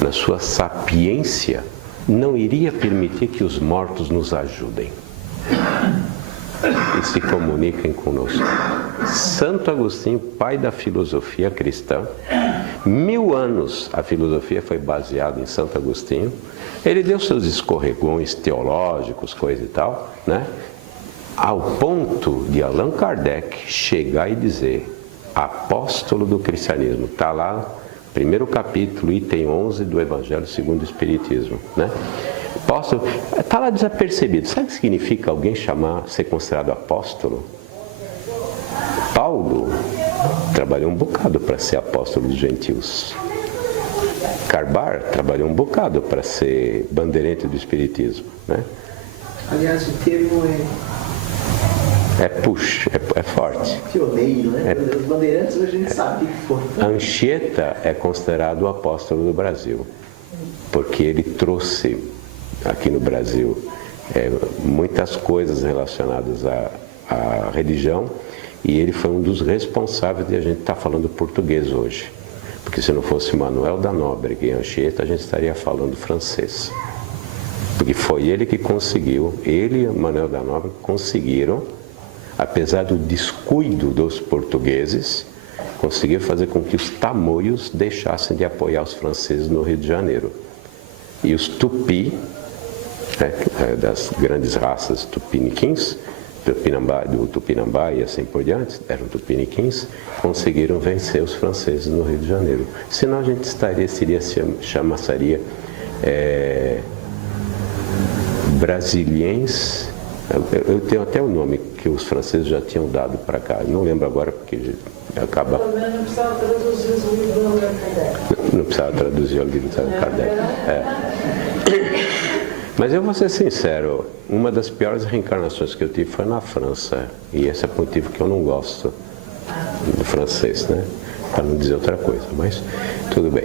na sua sapiência, não iria permitir que os mortos nos ajudem e se comuniquem conosco? Santo Agostinho, pai da filosofia cristã, 1000 anos a filosofia foi baseada em Santo Agostinho. Ele deu seus escorregões teológicos, coisa e tal, né? Ao ponto de Allan Kardec chegar e dizer, apóstolo do cristianismo, está lá, primeiro capítulo, item 11 do Evangelho segundo o Espiritismo, né? Apóstolo, está lá desapercebido. Sabe o que significa alguém ser considerado apóstolo? Paulo trabalhou um bocado para ser apóstolo dos gentios. Carbar trabalhou um bocado para ser bandeirante do Espiritismo, né? Aliás, o termo é forte. Pioneiro, né? Os bandeirantes hoje a gente sabe que foram. Anchieta é considerado o apóstolo do Brasil, porque ele trouxe aqui no Brasil muitas coisas relacionadas à religião, e ele foi um dos responsáveis de a gente estar falando português hoje. Porque se não fosse Manuel da Nóbrega e Anchieta, a gente estaria falando francês. Porque foi ele que conseguiu, ele e Manuel da Nóbrega conseguiram, apesar do descuido dos portugueses, conseguiu fazer com que os tamoios deixassem de apoiar os franceses no Rio de Janeiro. E os tupi, das grandes raças tupiniquins, do Tupinambá e assim por diante, eram tupiniquins, conseguiram vencer os franceses no Rio de Janeiro. Senão a gente chamaria brasilienses. Eu tenho até o nome que os franceses já tinham dado para cá, não lembro agora porque acaba. Pelo menos não precisava traduzir os livros do Allan Kardec. Não precisava traduzir o livro do Kardec. Mas eu vou ser sincero, uma das piores reencarnações que eu tive foi na França. E esse é o motivo que eu não gosto do francês, né? Para não dizer outra coisa, mas tudo bem.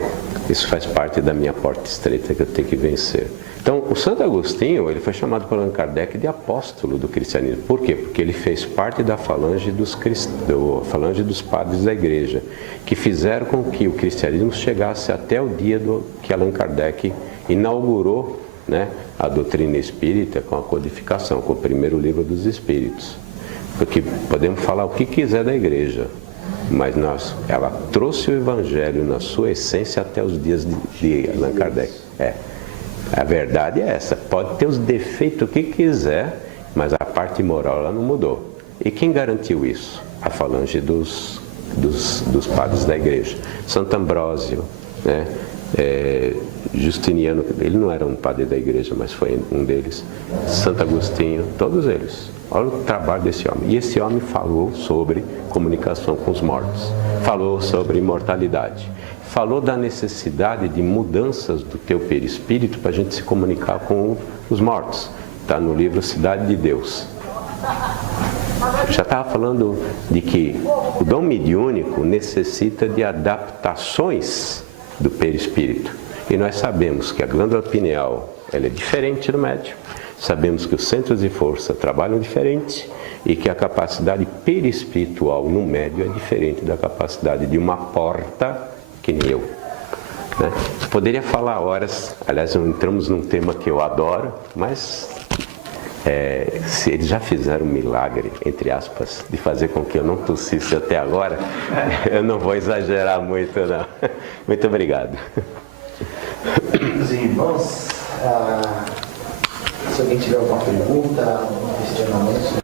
Isso faz parte da minha porta estreita que eu tenho que vencer. Então, o Santo Agostinho, ele foi chamado por Allan Kardec de apóstolo do cristianismo. Por quê? Porque ele fez parte da falange dos padres da igreja, que fizeram com que o cristianismo chegasse até o dia que Allan Kardec inaugurou, né, a doutrina espírita com a codificação, com o primeiro livro dos Espíritos. Porque podemos falar o que quiser da igreja, mas ela trouxe o Evangelho na sua essência até os dias de Allan Kardec. A verdade é essa. Pode ter os defeitos que quiser, mas a parte moral ela não mudou. E quem garantiu isso? A falange dos padres da igreja. Santo Ambrósio, né? Justiniano, ele não era um padre da igreja, mas foi um deles. Santo Agostinho, todos eles. Olha o trabalho desse homem. E esse homem falou sobre comunicação com os mortos. Falou sobre imortalidade. Falou da necessidade de mudanças do teu perispírito para a gente se comunicar com os mortos. Está no livro Cidade de Deus. Eu já estava falando de que o dom mediúnico necessita de adaptações do perispírito. E nós sabemos que a glândula pineal ela é diferente do médium. Sabemos que os centros de força trabalham diferente e que a capacidade perispiritual no médium é diferente da capacidade de uma porta que nem eu. Né? Poderia falar horas, aliás, entramos num tema que eu adoro, mas se eles já fizeram um milagre, entre aspas, de fazer com que eu não tossisse até agora, eu não vou exagerar muito, não. Muito obrigado. Os irmãos, se alguém tiver alguma pergunta, um questionamento.